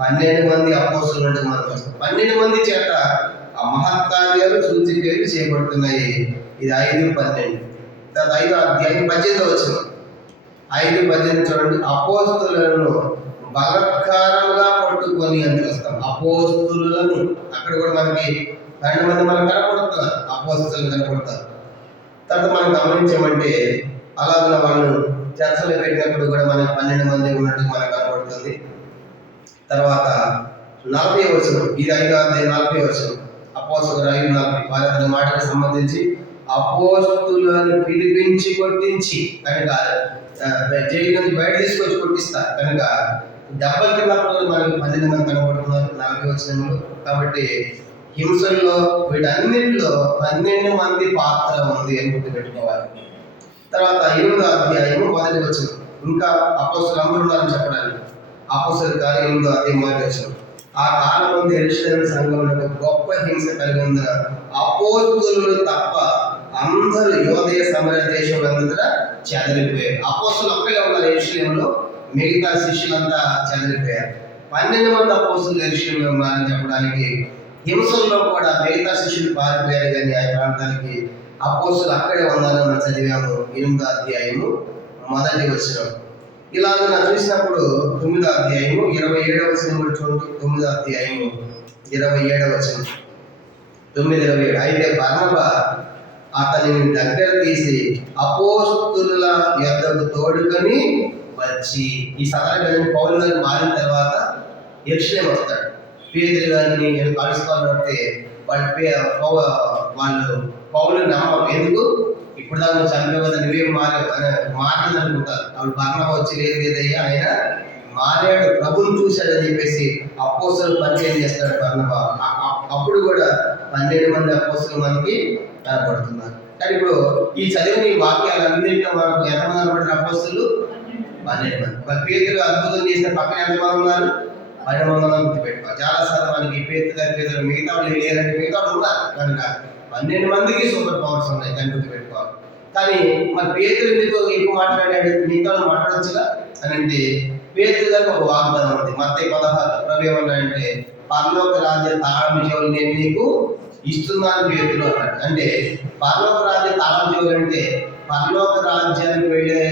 12 మంది అపోస్తలు అంటే మనకు వస్తుంది. 12 మంది చేత ఆ మహత్కార్యాలు సూచక్రియలు చేయబడుతున్నాయి. ఇది 5:12. తర్వాత 5వ అధ్యాయం 18వ వచనం, 5:18 చూడండి. అపోస్తలులను బలత్కారముగా పట్టుకొని అని చూస్తాం. అపోస్తలులను, అక్కడ కూడా మనకి 12 మంది మనకు కనపడుతున్నారు, అపోస్తలు కనపడతారు. తర్వాత మనం గమనించామంటే అలాగే వాళ్ళు చర్చలు పెట్టినప్పుడు కూడా మనకు 12 మంది ఉన్నట్టు మనకు కనపడుతుంది. తర్వాత 40వ వచనం, ఇది 5వ అధ్యాయం 40వ వచనం, అపోస్తలులు 5:40, వారి అతని మాటకు సంబంధించి అపోస్తలులను పిలిపించి కొట్టించి, కనుక జైలు నుంచి బయట తీసుకొచ్చి కొట్టిస్తారు. కనుక దెబ్బలు తిన్నప్పుడు మనకి 12 మంది కనబడుతున్నారు 40వ వచనంలో. కాబట్టి హింసల్లో వీటన్నిటిలో 12 మంది పాత్ర ఉంది అని గుర్తుపెట్టుకోవాలి. తర్వాత 8వ అధ్యాయం 1వ వచనం, ఇంకా అపోస్తలులు అందరూ ఉన్నారని చెప్పడానికి. అపోస్తలుల కార్యం 8వ అధ్యాయం 1వ వచనం, ఆ కాలం ముందు యెరూషలేము సంఘంలో గొప్ప హింస కలిగి ఉన్న అపోస్తలులు తప్ప అందరూ యోదయ సమరయ దేశంలో చెదరిపోయారు. అపోస్తలులు ఒక్కడే ఉన్నారు యెరూషలేములో, మిగతా శిష్యులంతా చెదరిపోయారు. 12 మంది అపోస్తలులు యెరూషలేములో ఉన్నారని చెప్పడానికి హింసల్లో కూడా మిగతా శిష్యులు పారిపోయారు, కానీ ఆ ప్రాంతానికి అపోస్తలులు అక్కడే ఉన్నారని మనం చదివాము. 8వ అధ్యాయము 1వ వచనం. ఇలాగ చూసినప్పుడు 9వ అధ్యాయము 27వ వచనం కూడా చూడండి. 9వ అధ్యాయము 27వ వచనం, 9:27. అయితే బర్నబా అతనిని దగ్గర తీసి అపోస్తలుల యొద్దకు తోడుకొని వచ్చి, ఈ సందర్భంగా పౌలు గారిని మారిన తర్వాత యెరూషలేము వస్తాడు. పేతురు గారిని కలుసుకోవాలంటే వాళ్ళు పౌలు నమ్మకం, ఎందుకు ఇప్పుడు దాకా నువ్వు చనిపోయి నువ్వేం మారలేదు అనుకుంటారు. అప్పుడు బర్నబా వచ్చి లేదయ్యా ఆయన మారాడు, ప్రభుని చూశాడని చెప్పేసి అపోస్తలులు పరిచయం చేస్తాడు బర్నబా. అప్పుడు కూడా 12 మంది అపోస్తలులు మనకి కనపడుతున్నారు. కానీ ఇప్పుడు ఈ చదివిన ఈ వాక్యాలన్నింటిలో మనకు ఎంతమంది కనపడిన అపోస్తలులు? 12 మంది. మరి పేతురు అద్భుతం చేసిన పక్కన ఎంతమంది ఉన్నారు? 12 మంది గుర్తుపెట్టుకోవాలి. చాలా సార్లు మనకి పేతురు మిగతా వాళ్ళు లేరంటే మిగతా వాళ్ళు ఉన్నారు. కనుక 12 మందికి సూపర్ పవర్స్ ఉన్నాయి, దాన్ని గుర్తుపెట్టుకోవాలి. కానీ మరి పేతురు ఎందుకు ఎక్కువ మాట్లాడాడు, మిగతా వాళ్ళు మాట్లాడొచ్చుగా అని అంటే పేతురు గారికి ఒక వాగ్దానం ఉంది. మత్తయి 16 ప్రభు ఏమన్నాడంటే పరలోక రాజ్య తాళం చెవులు నేను నీకు ఇస్తున్నాను పేతురు అన్నాడు. అంటే పరలోక రాజ్య తాళం చెవులు అంటే పరలోక రాజ్యానికి వెళ్ళే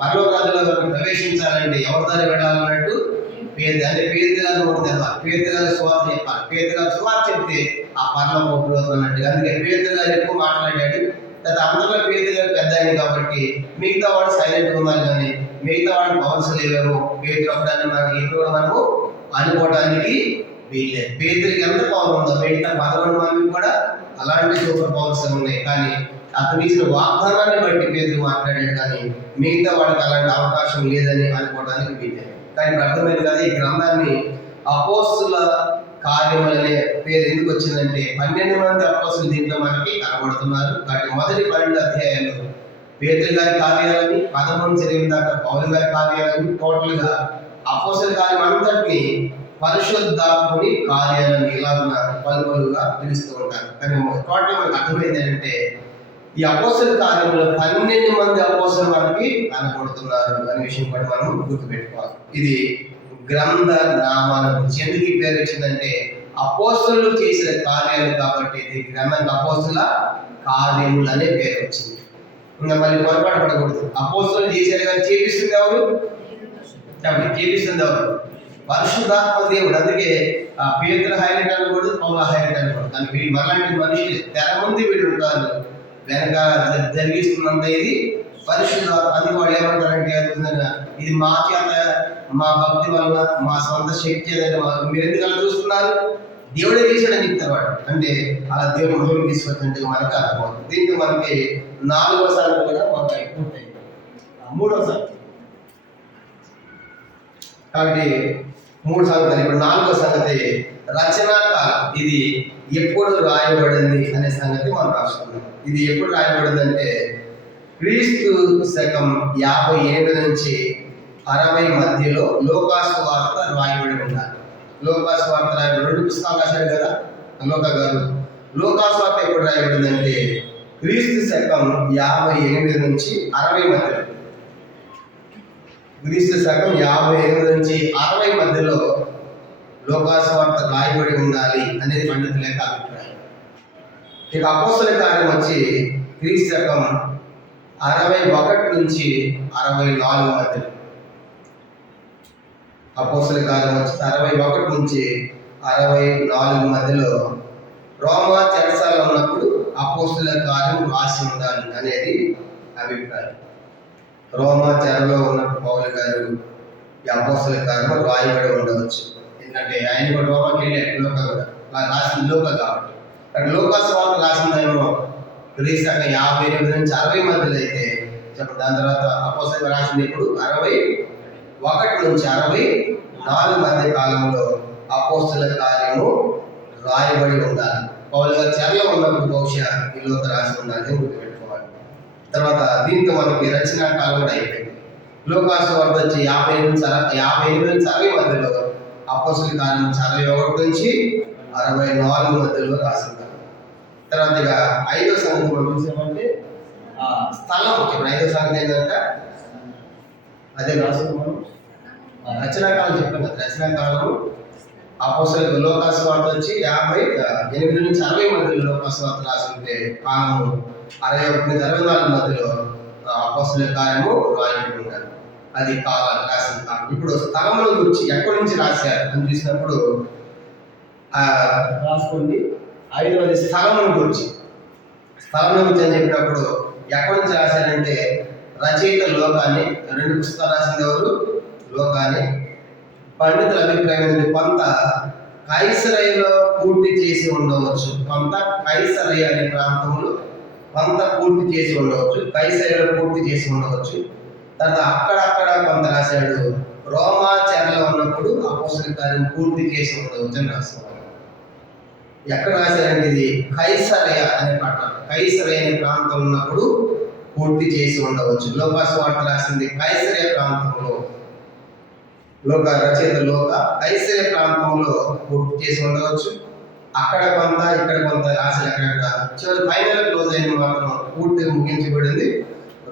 పరలోక రాజ్యంలో ప్రవేశించాలంటే ఎవరి దారి వెళ్ళాలన్నట్టు పేదలు అంటే పేదలు కూడా తెలవాలి, పేదల సువార్త చెప్పాలి. పేదల సువార్త చెప్తే ఆ పరలోకం అన్నట్టుగా. అందుకే పేదలు ఎక్కువ మాట్లాడాడు. అందరిలో పేదలు పెద్ద ఆయన కాబట్టి మిగతా వాడు సైలెంట్గా ఉండాలి. కానీ మిగతా వాడు పవర్స్ లేవేమో పేదలు ఒకదాన్ని మనకి ఎప్పుడు మనము అనుకోవడానికి వీళ్ళే. పేదలకి ఎంత పవర్ ఉందో మిగతా 11 మందికి కూడా అలాంటి సూపర్ పవర్స్ ఉన్నాయి. కానీ అతను ఇచ్చిన వాగ్దానాన్ని బట్టి పేదలు మాట్లాడాడు. కానీ మిగతా వాడికి అలాంటి అవకాశం లేదని అనుకోవడానికి వీళ్ళే. కానీ ఇప్పుడు అర్థమైంది కదా, ఈ గ్రంథాన్ని అపోస్తుల కార్యములనే పేరు ఎందుకు వచ్చిందంటే 12 మంది అపోస్తులు దీంట్లో మనకి కనబడుతున్నారు. కాబట్టి మొదటి 12 అధ్యాయాలు పేతురు గారి కార్యాలని, 11 చదివిన దాకా పౌలు గారి కార్యాలని, టోటల్ గా అపోస్తుల కార్యం అంతటిని పరిశుద్ధాత్ముని కార్యాలని ఇలా పలుగా పిలుస్తూ ఉంటారు. కానీ టోటల్ మనకు అర్థమైంది ఏంటంటే ఈ అపోస్తుల కార్యంలో 12 మంది అపోస్తులు మనకి కనబడుతున్నారు అనే విషయం కూడా మనం గుర్తుపెట్టుకోవాలి. ఇది గ్రంథ నామాల గురించి ఎందుకు ఈ పేరు వచ్చిందంటే అపోస్తులు చేసిన కార్యాలు కాబట్టి ఇది గ్రంథం అపోస్తుల కార్యములు అనే పేరు వచ్చింది. ఇంకా మళ్ళీ పొరపాటు పడకూడదు. అపోస్తులు చేశారు కానీ చేపిస్తుంది ఎవరు? చేపిస్తుంది ఎవరు? పరిశుద్ధాత్మ దేవుడు. అందుకే పేతురు హైలైట్ అనకూడదు, పౌలు హైలైట్ అనకూడదు. కానీ వీళ్ళు మనలాంటి మనుషులు తెర ముందు వీళ్ళు ఉంటారు, వెనక జరిగిస్తున్నంత ఇది పరిశుద్ధాత్మ. అందుకే వాళ్ళు ఏమంటారంటే ఇది మా చేత, మా భక్తి వల్ల, మా సొంత శక్తి మీరు ఎందుకు అలా చూస్తున్నారు, దేవుడే చేశాడని చెప్తారు వాడు. అంటే అలా దేవుడు మహిమ తీసుకొచ్చినట్టు మనకు అర్థమవుతుంది. దీంతో మనకి 4వ సంగతి కూడా మనకి పూర్తయింది. 3వ సంగతి కాబట్టి 3 సంగతులు. ఇప్పుడు 4వ సంగతి రచనా కాలం. ఇది ఎప్పుడు రాయబడింది అనే సంగతి మనం రాసుకున్నాం. ఇది ఎప్పుడు రాయబడింది అంటే క్రీస్తు శకం 57 నుంచి 60 మధ్యలో లోకాసు వార్త రాయబడి ఉండాలి. లోకాసు వార్త రాయబడి 2 పుస్తకాలు రాశాడు కదా లోక గారు. లోకాసు వార్త ఎప్పుడు రాయబడింది అంటే క్రీస్తు శకం 58 నుంచి 60 మధ్యలో. క్రీస్తు శకం 58 నుంచి 60 మధ్యలో లోకాసు వార్త రాయబడి ఉండాలి అనేది పండితుల యొక్క అభిప్రాయం. ఇక అపోస్తల కార్యం వచ్చి క్రీస్తు శకం 61 నుంచి 64 మధ్యలో. అపోస్తల కార్యం వచ్చి 61 నుంచి 64 మధ్యలో రోమా చెరసాల ఉన్నప్పుడు అపోస్తల కార్యం రాసి ఉండాలి అనేది అభిప్రాయం. రోమా చెరలో ఉన్నప్పుడు పౌలు గారు ఈ అపోస్తల కార్యం రాయబడి ఉండవచ్చు. ఎందుకంటే ఆయన కూడా రోమాకి వెళ్ళాడు, లోక కూడా రాసిన లోక కాబట్టి. అక్కడ లోకాసు వార్త రాసిందేమో క్రీస్తు శకం 58 నుంచి 60 మధ్యలో అయితే చెప్పండి. దాని తర్వాత అపోస్తలులు రాసింది ఇప్పుడు 61 నుంచి 64 మధ్య కాలంలో అపోస్తల కార్యము రాయబడి ఉండాలి. పౌలు గారు చెరలో ఉన్నప్పుడు బహుశా ఈ లోక రాసి ఉండాలి గుర్తుపెట్టుకోవాలి. తర్వాత దీంతో మనకి రచనా కాలం కూడా అయిపోయింది. లోకాసు వార్త వచ్చి 58 నుంచి 60 మధ్యలో, అపోస్తల కార్యం 61 నుంచి 64 మధ్యలో రాసింది. తర్వాత ఇక 5వ సంగతి మనం చూసామంటే స్థలం. ఇప్పుడు 5వ సంగతి ఏంటంటే అదే రాసుకున్నాం రచనాకాలం చెప్పాను కదా. రచనాకాలం అపోస్తలులకు లోకాసు వార్త వచ్చి 58 నుంచి 60 మధ్యలో లోకాసు వార్త రాసుకుంటే కాలము 61 నుంచి 64 మధ్యలో అపోస్తలుల కార్యము రాయబడి ఉంటారు. అది కాలం రాసిన కాలం. ఇప్పుడు స్థలముల గురించి ఎక్కడి నుంచి రాశారు అని చూసినప్పుడు రాసుకోండి. 5వది స్థలముల గురించి. స్థలం గురించి అని చెప్పినప్పుడు ఎక్కడి నుంచి రాశారంటే రచయిత లోకాన్ని. 2 పుస్తకాలు రాసింది ఎవరు? లోకాన్ని. పండితుల అభిప్రాయం కొంత కైసరయ్యలో పూర్తి చేసి ఉండవచ్చు, కొంత కైసరయ్య అనే ప్రాంతంలో కొంత పూర్తి చేసి ఉండవచ్చు, కైసరయ్యలో పూర్తి చేసి ఉండవచ్చు. తర్వాత అక్కడక్కడ కొంత రాశాడు. రోమా చెరలో ఉన్నప్పుడు అపోస్తలుల కార్యం పూర్తి చేసి ఉండవచ్చు అని రాసుకోవాలి. ఎక్కడ రాశారంటే ఇది కైసరయ అనే పట్టణం, కైసరయ అనే ప్రాంతం ఉన్నప్పుడు పూర్తి చేసి ఉండవచ్చు. లోకాసు వార్త రాసింది కైసరయ ప్రాంతంలో. లోక రచయిత లోక కైసరయ ప్రాంతంలో పూర్తి చేసి ఉండవచ్చు. అక్కడ కొంత ఇక్కడ కొంత రాశారు. అక్కడక్కడ చివరి ఫైనల్ క్లోజ్ అయిన మాత్రం పూర్తిగా ముగించబడింది.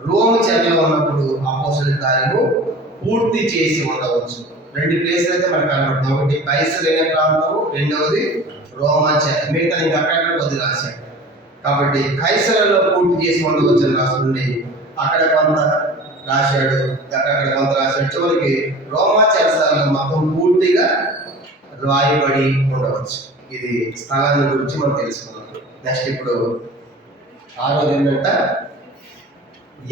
రోమ్ చెరలో ఉన్నప్పుడు అపోస్తలుల కార్యము పూర్తి చేసి ఉండవచ్చు. 2 ప్లేసులు అయితే మనకు కనబడుతుంది. ఒకటి కైసరయ ప్రాంతము, రెండవది రోమా చెర. మిగతా ఇంకా అక్కడక్కడ కొద్దిగా రాశాడు. కాబట్టి కైసరలో పూర్తి చేసి ఉండవచ్చు అని రాస్తుంది. అక్కడ కొంత రాశాడు, అక్కడక్కడ కొంత రాశాడు. చివరికి రోమా చెరసాలలో మొత్తం పూర్తి పూర్తిగా రాయబడి ఉండవచ్చు. ఇది స్థలాన్ని గురించి మనం తెలుసుకున్నాం. నెక్స్ట్ ఇప్పుడు ఆరోది ఏంటంట,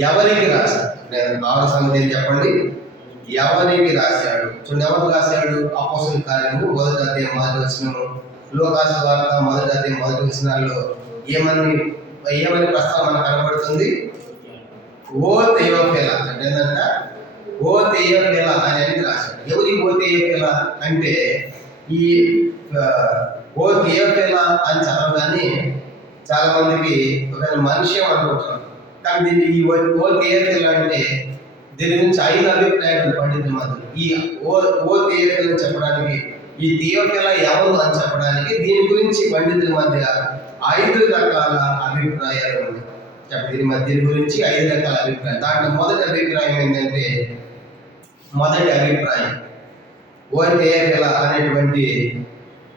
ఎవరికి రాశాడు? నేను ఆరో సంగతి ఏం చెప్పండి, ఎవరికి రాశాడు? చూడండి, ఎవరికి రాశాడు? అపోస్తలుల కార్యము 1వ అధ్యాయం 1వ వచనము, లూకా సువార్త 1వ అధ్యాయం 1వ వచనాల్లో ఏమని ప్రస్తావన కనబడుతుంది? ఓ తెయోఫిలా అంటే ఏంటంట, ఓ తెయోఫిలా అని రాశాడు. ఎవరి ఓ తెయోఫిలా అంటే, ఈ ఓ తెయోఫిలా అని చదవగానే చాలా మందికి ఒక మనిషి అనుకుంటున్నారు. కానీ దీన్ని ఈ ఓ తెయోఫిలా అంటే దీని గురించి 5 అభిప్రాయాలు పండితుల మధ్య. ఈ ఓ తెయోఫిలా చెప్పడానికి, ఈ తెయోఫిలా ఎవరు అని చెప్పడానికి దీని గురించి పండితుల మధ్య 5 రకాల అభిప్రాయాలు ఉన్నాయి. దీని గురించి 5 రకాల అభిప్రాయాలు. దాంట్లో మొదటి అభిప్రాయం ఏంటంటే, మొదటి అభిప్రాయం ఓ తెయోఫిలా అనేటువంటి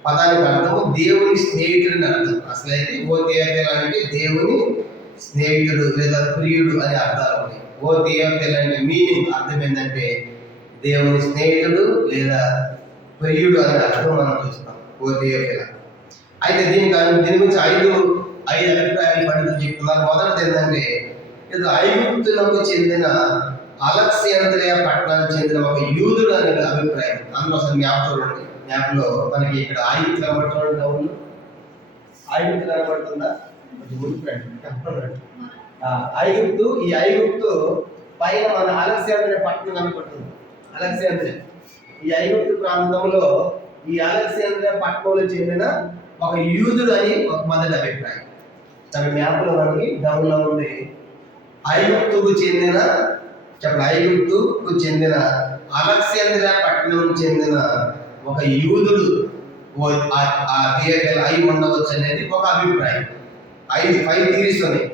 పదానికి అర్థము దేవుని స్నేహితుడు అని అర్థం. అసలైతే ఓ తెయోఫిలా అంటే దేవుని స్నేహితుడు లేదా ప్రియుడు అనే అర్థాలు ఉన్నాయి. ఓ తెయోఫిలా అంటే మీనింగ్ అర్థం ఏంటంటే దేవుని స్నేహితుడు లేదా ప్రియుడు అనే అర్థం మనం చూస్తాం ఓ తెయోఫిలా. అయితే దీని గురించి 5 అభిప్రాయాలు పండితులు చెప్తున్నారు. మొదటిది ఏంటంటే, ఇది ఐగుప్తులకు చెందిన అలెగ్జాంద్రియా పట్టణానికి చెందిన ఒక యూదుడు అనే అభిప్రాయం. అందులో అసలు మ్యాప్ చూడండి. మ్యాప్లో మనకి ఇక్కడ ఐగుప్తు కనబడుతుంది. అవును, ఐగుప్తు కనబడుతుందా? ఐగుప్తు, ఈ ఐగుప్తు పైన మన అలెగ్జాంద్రియా పట్టణం కనబడుతుంది. అలెగ్జాంద్రియా, ఈ ఐగుప్తు ప్రాంతంలో ఈ అలెగ్జాంద్రియా పట్టణంలో చెందిన ఒక యూదుడు అని ఒక మొదటి అభిప్రాయం. తన మ్యాప్లో మనకి డౌన్లో ఉంది. ఐగుప్తుకు చెందిన అలెగ్జాంద్రియా పట్టణం చెందిన ఒక యూదుడు ఆ తెయోఫిలా అయి ఉండవచ్చు అనేది ఒక అభిప్రాయం. 5 థియరీస్ ఉన్నాయి.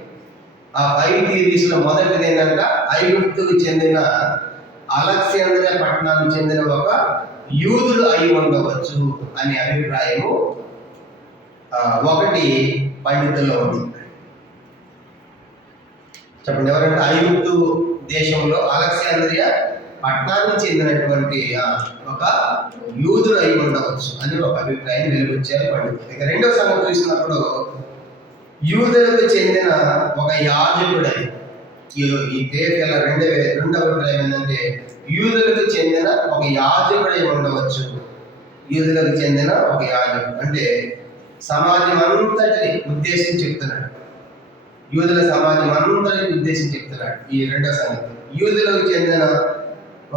ఆ 5 థియరీస్లో మొదటిది ఏంటంటే, ఐగుప్తుకు చెందిన అలెగ్జాంద్రియా పట్టణానికి చెందిన ఒక యూదుడు అయి ఉండవచ్చు అనే అభిప్రాయము ఒకటి పండితుల్లో ఉంది. చెప్పండి, ఎవరంటే ఐగుప్తు దేశంలో అలెగ్జాంద్రియా పట్టణానికి చెందినటువంటి ఒక యూదుడు అయి ఉండవచ్చు అని ఒక అభిప్రాయం వెలువచ్చారు పండితులు. ఇక రెండవ సంగతి చూసినప్పుడు, యూదులకు చెందిన ఒక యాజకుడని. ఈ తెయోఫిలా రెండవ అభిప్రాయం ఏంటంటే, యూదులకు చెందిన ఒక యాజకుడై ఉండవచ్చు. యూదులకు చెందిన ఒక యాజకుడు అంటే సమాజం అంతటిని ఉద్దేశించి చెప్తున్నాడు. యూదుల సమాజం అంతటిని ఉద్దేశించి చెప్తున్నాడు. ఈ రెండవ సంగతి, యూదులకు చెందిన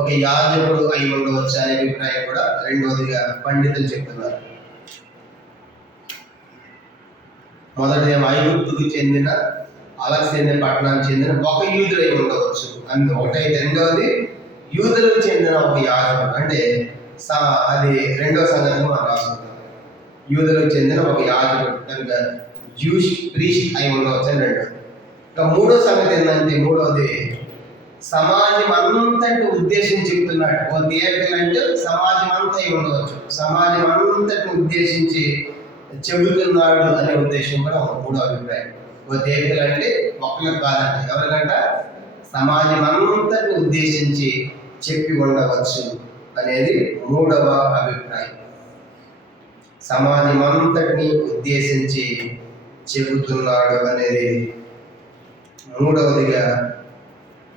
ఒక యాజకుడు అయి ఉండవచ్చు అనే అభిప్రాయం కూడా రెండవదిగా పండితులు చెప్తున్నారు. మొదటి ఐగుప్తుకు చెందిన అలెగ్జాంద్రియా పట్టణానికి చెందిన ఒక యూదుడు అయి ఉండవచ్చు అని ఒకటైతే, రెండవది యూదులకు చెందిన ఒక యాజకుడు అంటే అది రెండవ సంగతి మనం రాసుకుంటాం. యూదులకు చెందిన ఒక యాజకుడు కనుక జూష్ ప్రీస్ట్ అయి ఉండవచ్చు అని రెండవది. ఇంకా మూడో సంగతి ఏంటంటే, మూడవది సమాజం అంతటిని ఉద్దేశించి చెప్తున్నాడు. ఓ తెయోఫిలా అంటే సమాజం అంతా అయి ఉండవచ్చు. సమాజం అంతటిని ఉద్దేశించి చెబుతున్నాడు అనే ఉద్దేశం కూడా మూడో అభిప్రాయం. ఓ తెయోఫిలా అంటే ఒక్కరికి కాదంట, ఎవరికంట సమాజం అంతటిని ఉద్దేశించి చెప్పి ఉండవచ్చు అనేది మూడవ అభిప్రాయం. సమాజం అంతటిని ఉద్దేశించి చెబుతున్నాడు అనేది మూడవదిగా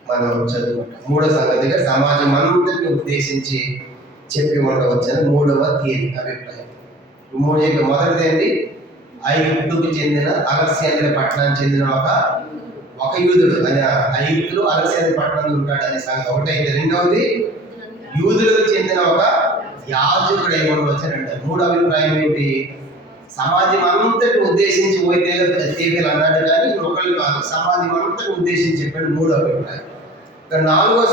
మనం చదువుకుంటాం. మూడవ సంగతిగా సమాజం అంతటిని ఉద్దేశించి చెప్పి ఉండవచ్చు అని మూడవ థియరీ అభిప్రాయం. మొదటిది ఏంటి, ఐగుప్తుకు చెందిన అలెగ్జాంద్రియా పట్టణానికి చెందిన ఒక యూదుడు అని, ఐగుప్తులు అలెగ్జాంద్రియా పట్టణంలో ఉంటాడు అనే సంగతి ఒకటైతే, రెండవది యూదులకు చెందిన ఒక యాజకుడు అయి ఉండవచ్చు అని అంటారు. మూడో అభిప్రాయం ఏంటి, సమాజం అంతటి ఉద్దేశించి తెయోఫిలా అన్నాడు కానీ ఒకళ్ళు కాదు, సమాజం అంతటి ఉద్దేశించి చెప్పాడు. మూడో అభిప్రాయం. ఇక నాలుగోది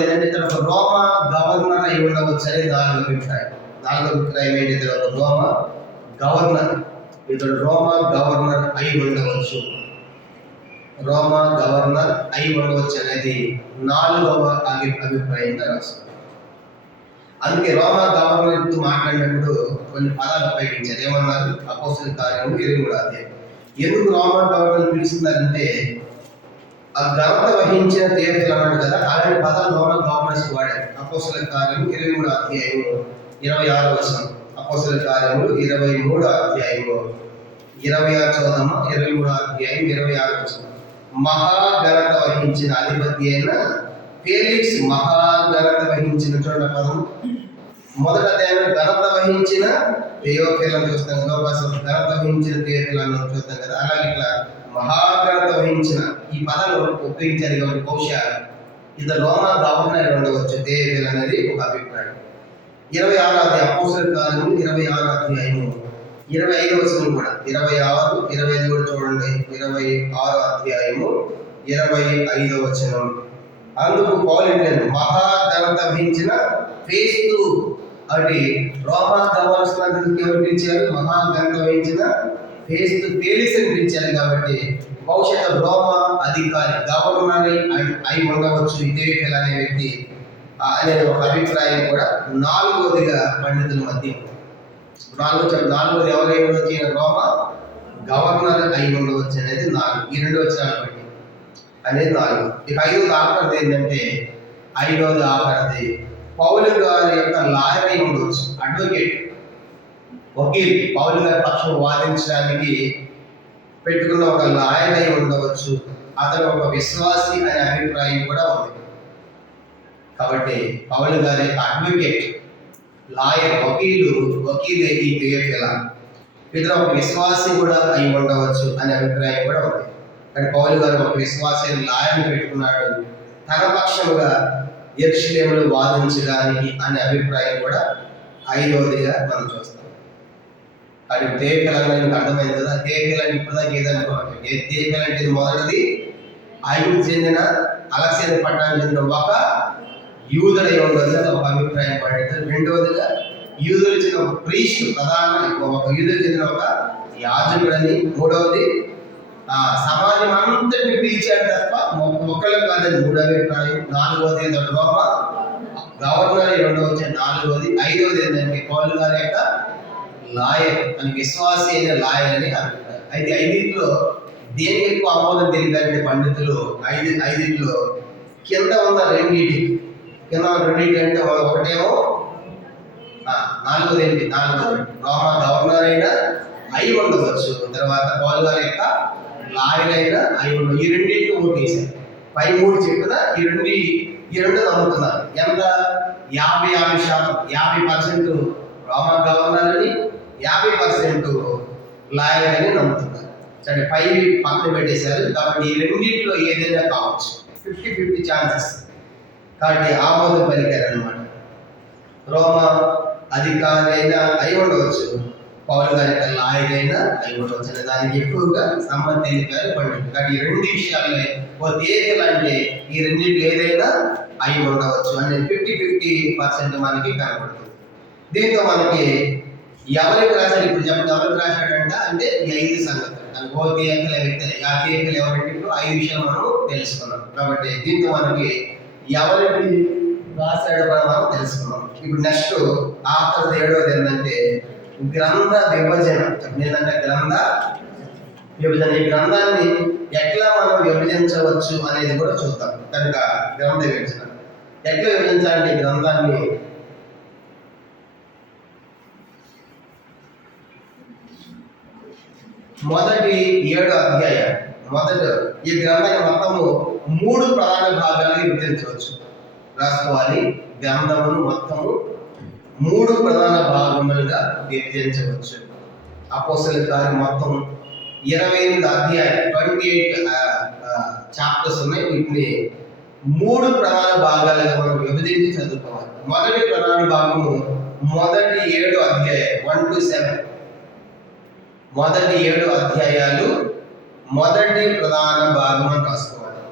ఏంటంటే, ఇతడు ఒక రోమా గవర్నర్ అయి ఉండవచ్చు అనేది నాలుగో అభిప్రాయం. నాలుగో అభిప్రాయం ఏంటి, ఇతడు ఒక రోమా గవర్నర్ అయి ఉండవచ్చు. రోమా గవర్నర్ అయి ఉండవచ్చు అనేది నాలుగవ అభిప్రాయంగా రాస్తారు. అందుకే రోమా గవర్నర్తో మాట్లాడినప్పుడు కొన్ని పదాలు ఉపయోగించారు. ఏమన్నారు? అపోస్తలుల కార్యము 23వ అధ్యాయం. ఎందుకు రోమా గవర్నర్ పిలుస్తున్నారంటే, ఆ ఘనత వహించిన దేవతలు అన్నాడు కదా, అలాంటి పదాలు రోమన్ గవర్నర్స్ వాడారు. అపోస్తల కార్యము 23 అధ్యాయము 26 వచనం. అపోస్తల కార్యములు 23 అధ్యాయము 26 చదువుదామా. 23 అధ్యాయం 26 వచనం. మహాఘనత వహించిన అధిపతి అయిన ఫేలిక్స్, మహాఘనత వహించిన చూడ పదం మొదట అధ్యాయంలో ఘనత వహించిన థియోఫిలను చూస్తాం కదా, ఘనత వహించిన థియోఫిలను చూస్తాం కదా. అలాగే ఇట్లా మహాఘనత వహించిన ఈ పదాలు ఉపయోగించారు కాబట్టి బహుశా ఇది రోమా గవర్నర్ ఉండవచ్చు థియోఫిల్ అనేది ఒక అభిప్రాయం. 26 అధ్యాయం అపోస్తల కార్యములు 26 అధ్యాయము 25 వచనం కూడా 26, 25 కూడా చూడండి. 26 అధ్యాయము 25 వచనం. అందుకు పౌలు మహాఘనత వహించిన ఫేస్తు అంటే రోమా గవర్నర్స్ ఎవరు పిలిచారు? మహాఘనత వహించిన ఫేస్తు ఫేలిక్స్ అని పిలిచారు. కాబట్టి భవిష్యత్తు రోమా అధికారి గవర్నర్ అయి ఉండవచ్చు థియోఫిల్ అనే వ్యక్తి అనేది ఒక అభిప్రాయం కూడా నాలుగోదిగా పండితుల మధ్య. నాలుగోది ఎవరై ఉండవచ్చు? రోమా గవర్నర్ అయి ఉండవచ్చు అనేది 4. ఈ 2 వచనాలు బట్టి అనేది 4. ఇక 5వ ఆఖరిది ఏంటంటే 5వ ఆఖరిది పౌలు గారి యొక్క లాయర్ అయి ఉండవచ్చు, అడ్వకేట్, వకీల్. పౌలు గారి పక్షం వాదించడానికి పెట్టుకున్న ఒక లాయర్ అయి ఉండవచ్చు. అతను ఒక విశ్వాసి అనే అభిప్రాయం కూడా ఉంది. కాబట్టి పౌలు గారి యొక్క అడ్వకేట్, లాయర్, వకీలే ఈ థియోఫిలా. ఇతను ఒక విశ్వాసి కూడా అయి ఉండవచ్చు అనే అభిప్రాయం కూడా ఉంది. కానీ పౌలు గారు ఒక విశ్వాసి లాయర్ని పెట్టుకున్నాడు తన పక్షముగా యెరూషలేములో వాదించడానికి అనే అభిప్రాయం కూడా 5వదిగా మనం చూస్తాం. అది థియోఫిల్ అనేది అర్థమైంది కదా. థియోఫిల్ అంటే ఇప్పుడుదాకా ఏదనుకోవాలి. థియోఫిల్ అంటే మొదటిది ఐగుప్తు చెందిన అలెగ్జాండర్ పట్టణానికి చెందిన ఒక యూదుడై ఉండవచ్చు ఒక అభిప్రాయం పడింది. 2వదిగా యూదులు చెందిన ఒక ప్రీస్ట్, ప్రధాన ఒక యూదులు చెందిన ఒక యాజకుడని. 3వది సమాజం అంతటిని పిలిచాడు తప్ప ఒకళ్ళు కాదని 3వ అభిప్రాయం. 4వది రోమా గవర్నర్ అయి ఉండవచ్చు 4వది. 5వది ఏంటంటే పౌలు గారి యొక్క లాయర్, అని విశ్వాసి అయిన లాయర్ అని అభిప్రాయం. అయితే 5లో దేనికి ఎక్కువ ఆమోదం తెలిపారంటే పండితులు 5లో కింద ఉన్న రెండింటి అంటే ఒకటేమో 4వది ఏంటి? 4వది రోమా గవర్నర్ అయినా అయి ఉండవచ్చు, తర్వాత పౌలు గారి యొక్క లాయర్ అయినా అయి ఉండవు. ఈ రెండింటిని ఓటేశారు. పై 3 చెప్పినా ఈ రెండు నమ్ముతున్నారు. ఎంత? 50% 50% రోమా గవర్నర్ అని, 50% లాయర్ అని నమ్ముతున్నారు. సరే, పై పక్కన పెట్టేశారు. కాబట్టి ఈ రెండింటిలో ఏదైనా కావచ్చు, 50-50 ఛాన్సెస్. కాబట్టి ఆమోదం పలికారు అనమాట. రోమా అధికారి అయినా అయి ఉండవచ్చు, పౌలు గారి యొక్క లాయర్ అయినా అయి ఉండవచ్చు అనే దానికి ఎక్కువగా సమ్మతి తెలిపారు పండితులు. కాబట్టి ఈ 2 విషయాల్లో థియోఫిల్ అంటే ఈ రెండింటిలో ఏదైనా అయి ఉండవచ్చు అనేది 50-50% మనకి కనబడుతుంది. దీంతో మనకి ఎవరికి రాశాడు ఇప్పుడు చెప్పండి. ఎవరికి రాశాడంట అంటే ఈ 5 సంగతులు. ఓ థియోఫిల్ వ్యక్తి, ఆ థియోఫిల్ ఎవరంటే ఇప్పుడు 5 విషయాలు మనం తెలుసుకున్నాం. కాబట్టి దీంతో మనకి ఎవరికి రాశాడో మనం తెలుసుకున్నాం. ఇప్పుడు నెక్స్ట్ ఆఖరి 7వది ఏంటంటే గ్రంథ విభజన. ఏంటంటే గ్రంథ విభజన. ఈ గ్రంథాన్ని ఎట్లా మనం విభజించవచ్చు అనేది కూడా చూద్దాం. కనుక గ్రంథ విభజన ఎట్లా విభజించాలంటే ఈ గ్రంథాన్ని మొదటి 7 అధ్యాయాలు ఈ గ్రంథాన్ని మొత్తము 3 ప్రధాన భాగాలుగా విభజించవచ్చు. రాసుకోవాలి. గ్రంథమును మొత్తము 3 ప్రధాన భాగములుగా విభజించవచ్చు. అపోస్తల కార్యం మొత్తం 28 అధ్యాయాలు, 28 చాప్టర్స్ ఉన్నాయి. వీటిని 3 ప్రధాన భాగాలుగా మనం విభజించి చదువుకోవాలి. మొదటి ప్రధాన భాగము మొదటి 7 అధ్యాయాలు 1-7. మొదటి 7 అధ్యాయాలు మొదటి ప్రధాన భాగం అని రాసుకోవాలి.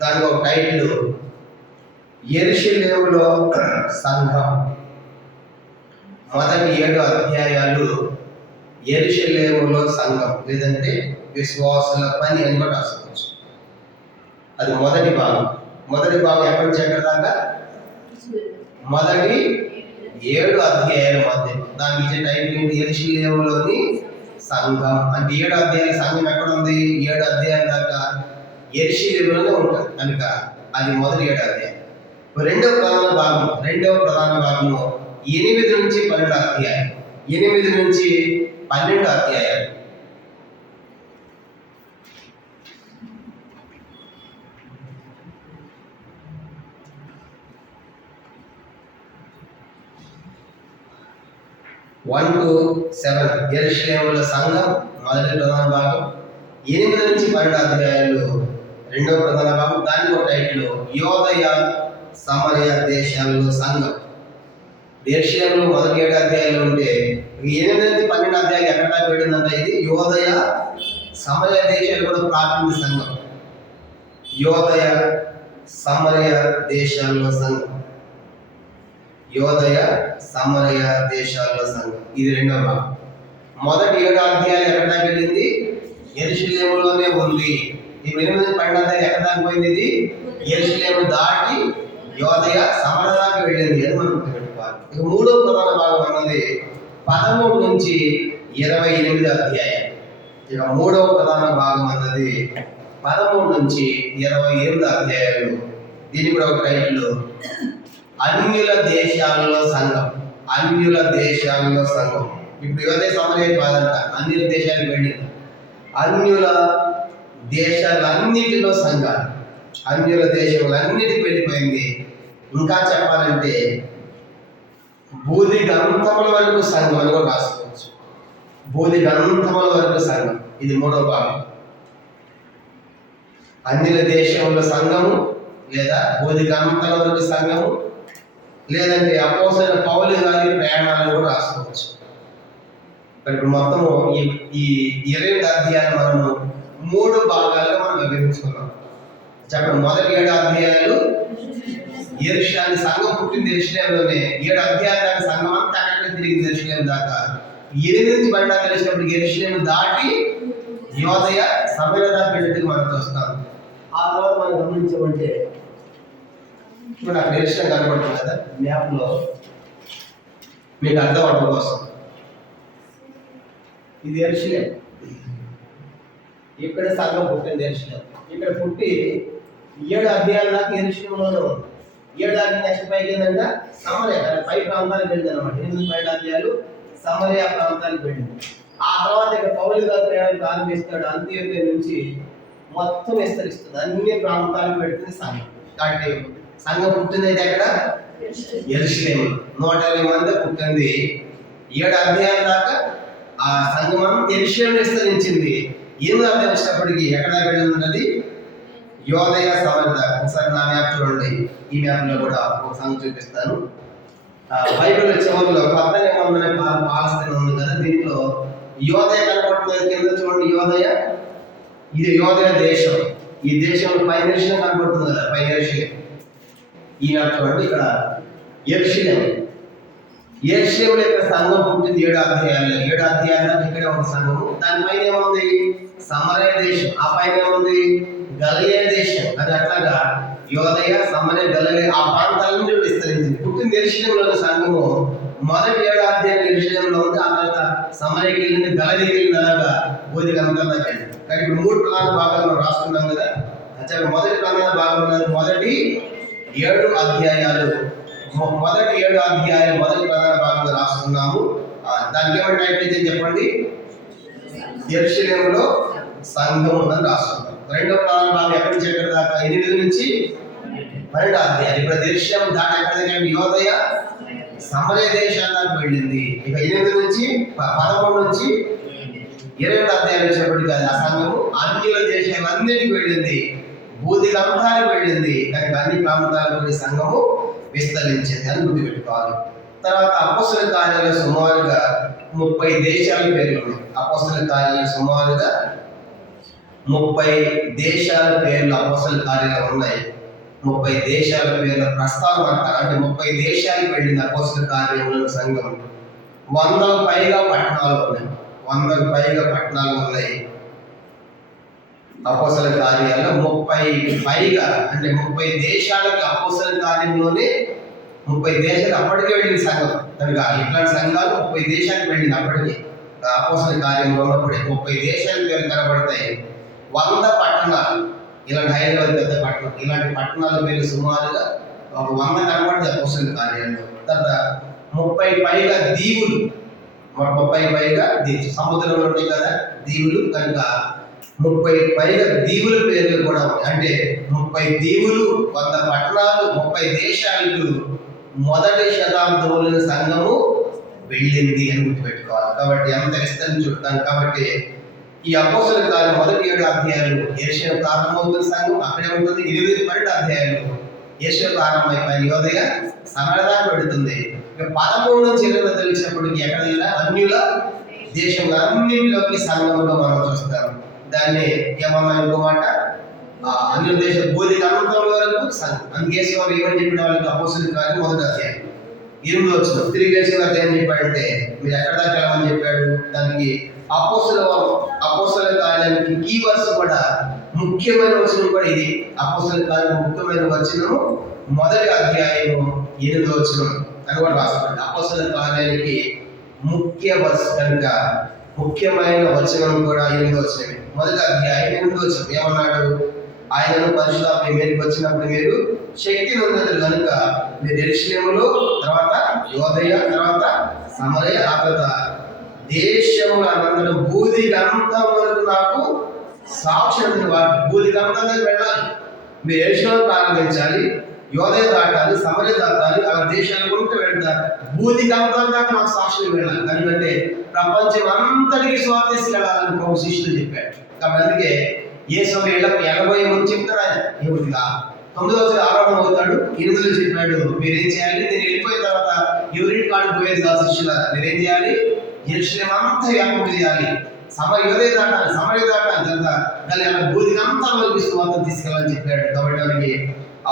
దానికి ఒక టైటిల్ యెరూషలేములో సంఘం. మొదటి 7 అధ్యాయాలు యెరూషలేములో సంఘం, లేదంటే విశ్వాసుల పని అని కూడా రాసుకోవచ్చు. అది మొదటి భాగం. మొదటి భాగం ఎక్కడి నుంచి ఎక్కడి దాకా? మొదటి 7 అధ్యాయాల మధ్య. దానికి ఇచ్చే టైటిల్ ఏంటి? యెరూషలేములోని సంఘం. అంటే 7 అధ్యాయాల సంఘం ఎక్కడ ఉంది? 7 అధ్యాయాల దాకా యెరూషలేములోనే ఉంటుంది కనుక అది మొదటి 7వ అధ్యాయం. రెండవ ప్రధాన భాగము 8 నుంచి 12 అధ్యాయం. 8 నుంచి 12 అధ్యాయాలు. వన్ టు 7 యెరూషలేములో సంఘం మొదటి ప్రధాన భాగం. 8 నుంచి 12 అధ్యాయాలు రెండవ ప్రధాన భాగం. దానికి ఒక టైటిల్ యోదయ సమరయ దేశాల్లో సంఘం. యెరూషలేములో మొదటి 7 అధ్యాయాలు ఉంటే 8 నుంచి 12 అధ్యాయాలు ఎక్కడ దాకా వెళ్ళిందంటే ఇది యోదయ సమరయ దేశాలు కూడా ప్రారంభ సంఘం. యోదయ సమరయ దేశాల్లో సంఘం. యోదయ సమరయ దేశాల్లో సంఘం ఇది రెండవ భాగం. మొదటి 7 అధ్యాయాలు ఎక్కడ దాకా వెళ్ళింది? యెరూషలేములోనే ఉంది. ఈ 8 నుంచి 12 అధ్యాయాలు ఎక్కడ దాకా పోయింది? ఇది యెరూషలేము దాటి యోదయ సమరయ దాకా వెళ్ళింది అని మనం గుర్తుపెట్టుకోవాలి. ఇక మూడవ ప్రధాన భాగం అన్నది 13 నుంచి 28 అధ్యాయాలు. ఇక మూడవ ప్రధాన భాగం అన్నది 13 నుంచి 28 అధ్యాయాలు. దీని కూడా ఒక టైటిల్ అన్యుల దేశాల్లో సంఘం. అన్యుల దేశాల్లో సంఘం. ఇప్పుడు యోదయ సమరయ కాదంట, అన్యుల దేశాలకు వెళ్ళింది. అన్యుల దేశాలన్నిటిలో సంఘాలు. అన్యుల దేశాలన్నిటికి వెళ్ళిపోయింది. ఇంకా చెప్పాలంటే బూది గంధముల వరకు సంఘం అని కూడా రాసుకోవచ్చు. బూది గంధముల వరకు సంఘం ఇది మూడవ భాగం. అన్యుల దేశంలో సంఘము లేదా బూది గంధముల వరకు సంఘము లేదంటే అపోస్తలుడైన పౌలు గారి ప్రయాణాలను కూడా రాసుకోవచ్చు. ఇప్పుడు మొత్తము ఈ 20 అధ్యాయాలు మనము 3 భాగాలుగా మనం విభజించుకున్నాం. చెప్పండి. మొదటి 7 అధ్యాయాలు యెరూషలేము సంఘం పుట్టింది యెరూషలేములోనే. 7 అధ్యాయాల దాకా సంఘం అంతా అక్కడే తిరిగింది యెరూషలేము దాకా. 8 నుంచి 12 తెలిసినప్పుడు యెరూషలేము దాటి యోదయ సమరయ దాకా వెళ్ళేందుకు మనం చూస్తాం. ఆ తర్వాత మనం గమనించమంటే ఇప్పుడు నాకు యెరూషలేము కనబడుతుంది కదా మ్యాప్లో, మీకు అర్థం అవడం కోసం. ఇది యెరూషలేము. ఇక్కడ సంఘం పుట్టింది యెరూషలేము. ఇక్కడ పుట్టి 7 అధ్యాయాల దాకా యెరూషలేములోనే ఉంది. 7 అధ్యాయం నెక్స్ట్ పైకి ఏంటంటే సమరయ పై ప్రాంతాలకు వెళ్ళింది అనమాట. 8 అధ్యాయాలు సమరయ ప్రాంతానికి వెళ్ళింది. ఆ తర్వాత ఇక పౌలు గారు ప్రయాణం ప్రారంభిస్తాడు. అంత్యోదయ నుంచి మొత్తం విస్తరిస్తుంది. అన్ని ప్రాంతాలకు పెడుతుంది సంఘం. కాబట్టి సంఘం పుట్టింది అయితే ఎక్కడ? యెరూషలేము. 120 మంది పుట్టింది. 7 అధ్యాయాల దాకా ఆ సంఘం యెరూషలేములో విస్తరించింది. 8 అధ్యాయం వచ్చినప్పటికీ ఎక్కడ దాకా వెళ్ళింది? యోదయ సమరయ దాకా. ఒకసారి నా మ్యాప్ చూడండి. ఈ మ్యాప్లో కూడా ఒక సంఘం చూపిస్తాను. బైబిల్ చివరిలో కొత్త నిబంధన పాలస్తీనా ఉంది కదా, దీంట్లో యోదయ కనపడుతుంది కింద చూడండి. యోదయ ఇది యోదయ దేశం. ఈ దేశంలో పై దేశం కనపడుతుంది కదా, పై దేశం. ఈ మ్యాప్ చూడండి. ఇక్కడ యెరూషలేము. యెరూషలేములో ఇక్కడ సంఘం పుట్టింది 7 అధ్యాయాలు. 7 అధ్యాయాలు ఇక్కడే ఒక సంఘము. దానిపైన ఏముంది? సమరయ దేశం. ఆ పైన ఏముంది? గలిలయ దేశం. అది అట్లాగా యోదయ సమరయ గలిలయ ఆ ప్రాంతాల నుంచి విస్తరించింది. పుట్టింది యెరూషలేములోని సంఘము మొదటి 7 అధ్యాయాలు యెరూషలేములో ఉంది. ఆ తర్వాత సమరయకి వెళ్ళింది, గలిలయకి వెళ్ళింది, అలాగా బూది గంధంలో వెళ్ళింది. కానీ ఇప్పుడు 3 ప్రధాన భాగాలు మనం రాసుకున్నాం కదా. మొదటి ప్రధాన భాగంలో మొదటి 7 అధ్యాయాలు. మొదటి 7 అధ్యాయాలు మొదటి ప్రధాన భాగంలో రాసుకున్నాము. దానికి ఏమంటే టైటిల్ చెప్పండి? యెరూషలేములో సంఘం అని రాసుకున్నాం. రెండో ప్రధాన భాగం ఎక్కడి నుంచి ఎక్కడి దాకా? 8 నుంచి 12 అధ్యాయాలు. ఇప్పుడు యెరూషలేము దాటి ఎక్కడ దగ్గర? యోదయ సమరయ దేశాల దాకా వెళ్ళింది. ఇక 8 నుంచి 11 నుంచి 20 అధ్యాయాలు వచ్చినప్పటికీ అది ఆ సంఘము అన్యుల దేశాలన్నిటికీ వెళ్ళింది. బూది గంధానికి వెళ్ళింది. కనుక అన్ని ప్రాంతాలకు ఈ సంఘము విస్తరించింది అని గుర్తుపెట్టుకోవాలి. తర్వాత అపోస్తల కార్యాలు సుమారుగా 30 దేశాల పేర్లు ఉన్నాయి. అపోస్తల కార్యాలు సుమారుగా 30 దేశాల పేర్లు అపోస్తల కార్యాలు ఉన్నాయి. 30 దేశాల పేర్ల ప్రస్తావన అంటారు. అంటే 30 దేశాలకు వెళ్ళింది అపోస్తల కార్యంలో సంఘం. 100కు పైగా పట్టణాలు ఉన్నాయి. 100కు పైగా పట్టణాలు ఉన్నాయి. అపోస్తల కార్యాల్లో 30 పైగా అంటే 30 దేశాలకి అపోస్తల కార్యంలోనే 30 దేశాలు అప్పటికే వెళ్ళింది సంఘం. కనుక ఇట్లాంటి సంఘాలు 30 దేశాలకు వెళ్ళింది అప్పటికి. అపోస్తల కార్యంలో ఉన్నప్పుడే 30 దేశాలు కనబడతాయి. 100 పట్టణాలు ఇలాంటి హైదరాబాద్ పెద్ద పట్టణం, ఇలాంటి పట్టణాలు మీరు సుమారుగా ఒక 100 కనబడుతుంది అపోస్తలుల కార్యాల్లో. తర్వాత 30 పైగా దీవులు, 30 పైగా సముద్రంలో ఉంటాయి కదా దీవులు, కనుక 30 పైగా దీవుల పేర్లు కూడా ఉన్నాయి. అంటే 30 దీవులు, 100 పట్టణాలు, 30 దేశాలకు మొదటి శతాబ్దంలో సంఘము వెళ్ళింది అని గుర్తుపెట్టుకోవాలి. కాబట్టి ఎంత విస్తరించి చూడతాను. కాబట్టి ఈ అపోస్తలుల కార్యం మొదటి 7 అధ్యాయాలు యేషయా ప్రారంభమవుతున్న సంఘం అక్కడే ఉంటుంది. 12 అధ్యాయాలు యేషయా ప్రారంభమైపోయిన యోదయ సమరదా పెడుతుంది. ఇక 13 నుంచి 20 తెలిసినప్పటికి ఎక్కడైనా అన్యుల దేశంలో అన్నింటిలోకి సంఘంలో మనం చూస్తాం. దాన్ని ఏమన్నా ఇంకో మాట, అన్యుల దేశ బోధి అనంతం వరకు సంఘం. అందుకే స్వామి ఏమని చెప్పిన వాళ్ళకి అపోస్తలుల కార్యం మొదటి అధ్యాయం 8వ వచనం తిరిగి వేసిన ఏం చెప్పాడంటే, మీరు ఎక్కడ దాకా వెళ్ళమని చెప్పాడు. దానికి అపోస్తలుల కార్యానికి కీ వర్స్ కూడా, ముఖ్యమైన వచనం కూడా ఇది. అపోస్తలుల కార్యం ముఖ్యమైన వచనము మొదటి అధ్యాయము 8వ వచనం అని కూడా రాసుకోండి. అపోస్తలుల కార్యానికి ముఖ్య వర్స్ కనుక ముఖ్యమైన వచనం కూడా 8వ వచనమే. మొదటి అధ్యాయం 8వ వచనం ఏమన్నాడు, ఆయనను పరిశుద్ధాత్మ మీదకి వచ్చినప్పుడు మీరు శక్తి నొందెదరు కనుక మీరు యెరూషలేములో, తర్వాత యోదయ, తర్వాత సమరయ, ఆ తర్వాత దేశముల అనంతరం భూదిగంతా వరకు నాకు సాక్ష్యం. వాటి భూదిగంతా వెళ్ళాలి. మీరు యెరూషలేము ప్రారంభించాలి, యోదయ దాటాలి, సమరయ దాటాలి, ఆ దేశాలు ఉంటూ వెళ్తారు. భూదిగంతా దాకా నాకు సాక్ష్యం వెళ్ళాలి. ఎందుకంటే ప్రపంచం అంతటికి స్వార్థిస్తూ వెళ్ళాలని ప్రభు శిష్యులు చెప్పాడు. కాబట్టి అందుకే ఏ సమయంలో 80 మంది చెప్తాడు ఆయన. ఏమిటిగా 9వ ఆరంభం అవుతాడు, 8వ చెప్పాడు మీరేం చేయాలి, నేను వెళ్ళిపోయిన తర్వాత ఎవరింటి కాడికి పోయేది కాదు శిష్యులారా, మీరేం చేయాలి, యెరూషలేము అంతా వ్యాపకం చేయాలి, యోదయ దాటాలి, సమరయ దాటాలి, దాని భూదిగంతా వరకు అంతా తీసుకెళ్ళాలని చెప్పాడు. కాబట్టి మనకి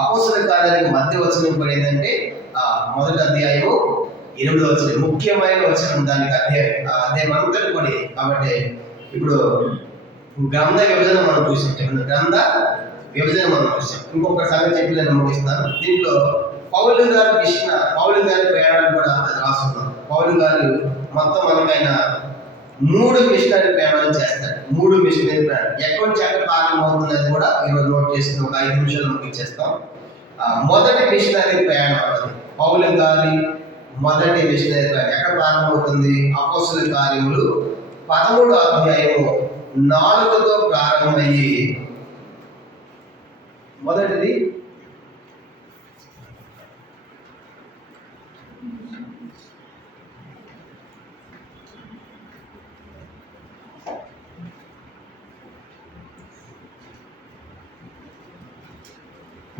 అపోస్తలుల కార్యానికి మధ్య వచనం కూడా ఏంటంటే మొదటి అధ్యాయము 8వ వచనం ముఖ్యమైన వచనం. దానికి అధ్యాయం అంతా కూడా. కాబట్టి ఇప్పుడు గ్రంథ విభజన మనం చూసాం. గ్రంథ విభజన మనం చూసాం. ఇంకొక సంగతి చెప్పి నేను ముగిస్తాను. దీంట్లో పౌలు గారి ప్రయాణాలు కూడా అది రాసుకున్నాం. పౌలు గారు మొత్తం మనకైన 3 మిషనరీ ప్రయాణాలు చేస్తారు. 3 మిషనరీ ప్రయాణం ఎక్కడి నుంచి ఎక్కడ ప్రారంభమవుతున్నది కూడా ఈరోజు నోట్ చేసుకుని ఒక 5 నిమిషాలు ముగించేస్తాం. మొదటి మిషనరీ ప్రయాణం అన్నది పౌలు గారి మొదటి మిషనరీ ప్రయాణం ఎక్కడ ప్రారంభమవుతుంది, అపోస్తలుల కార్యములు 13వ అధ్యాయము 4తో ప్రారంభమయ్యి, మొదటిది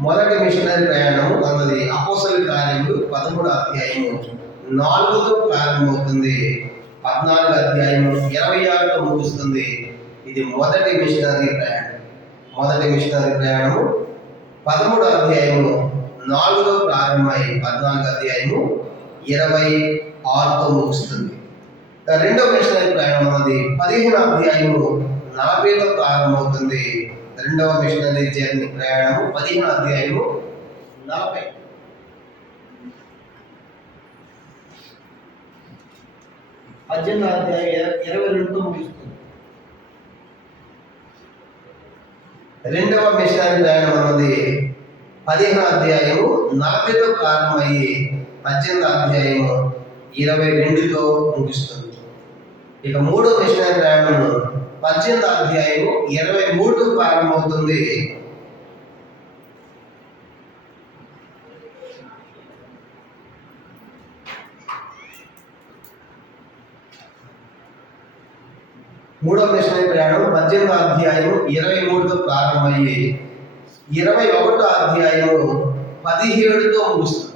మొదటి మిషనరీ ప్రయాణం అన్నది అపోస్తలుల కార్యములు 13వ అధ్యాయము 4తో ప్రారంభమవుతుంది, 14వ అధ్యాయము 26తో ముగుస్తుంది. ఇది మొదటి మిషనరీ ప్రయాణం. మొదటి మిషనరీ ప్రయాణము 13వ అధ్యాయము 4తో ప్రారంభమై 14వ అధ్యాయము 26తో ముగుస్తుంది. రెండవ మిషనరీ ప్రయాణం అన్నది 15వ అధ్యాయము 40తో ప్రారంభమవుతుంది. రెండవ మిషనరీ జర్నీ ప్రయాణము 15వ అధ్యాయము 40. 18వ అధ్యాయం 22తో ముగుస్తుంది. రెండవ మిషనరీ ప్రయాణం అన్నది 15వ అధ్యాయము 40తో ప్రారంభమయ్యి 18వ అధ్యాయము 22తో ముగుస్తుంది. ఇక మూడో మిషనరీ ప్రయాణం 18వ అధ్యాయము 23తో ప్రారంభమవుతుంది. మూడవ మిషనరీ ప్రయాణం 18వ అధ్యాయము 23తో ప్రారంభమయ్యి 21వ అధ్యాయము 17తో ముగుస్తుంది.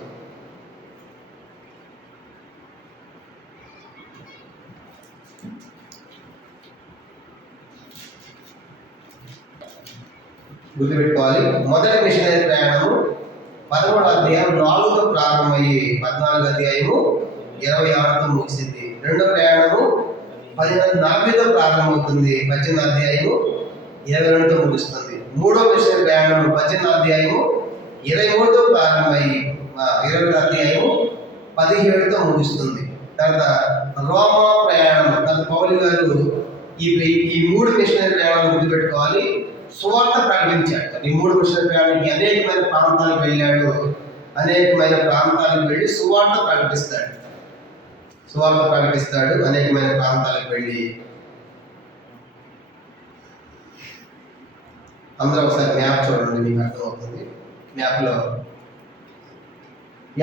గుర్తుపెట్టుకోవాలి. మొదటి మిషనరీ ప్రయాణము 13వ అధ్యాయం 4తో ప్రారంభమయ్యి 14వ అధ్యాయము 26తో ముగిసింది. రెండో ప్రయాణము 40తో ప్రారంభమవుతుంది, 18వ అధ్యాయము 22తో ముగుస్తుంది. మూడో మిషనరీ ప్రయాణం 18వ అధ్యాయము 23తో ప్రారంభమయ్యి 20వ అధ్యాయము 17తో ముగుస్తుంది. తర్వాత రోమా ప్రయాణం. పౌలు గారు ఈ 3 మిషనరీ ప్రయాణాలు గుర్తుపెట్టుకోవాలి. సువార్త ప్రకటించాడు. ఈ 3 మిషనరీ ప్రయాణానికి అనేకమైన ప్రాంతాలకు వెళ్ళాడు. అనేకమైన ప్రాంతాలకు వెళ్ళి సువార్త ప్రకటిస్తాడు. అనేకమైన ప్రాంతాలకు వెళ్ళి అందరూ ఒకసారి మ్యాప్ చూడండి, మీకు అర్థమవుతుంది. మ్యాప్లో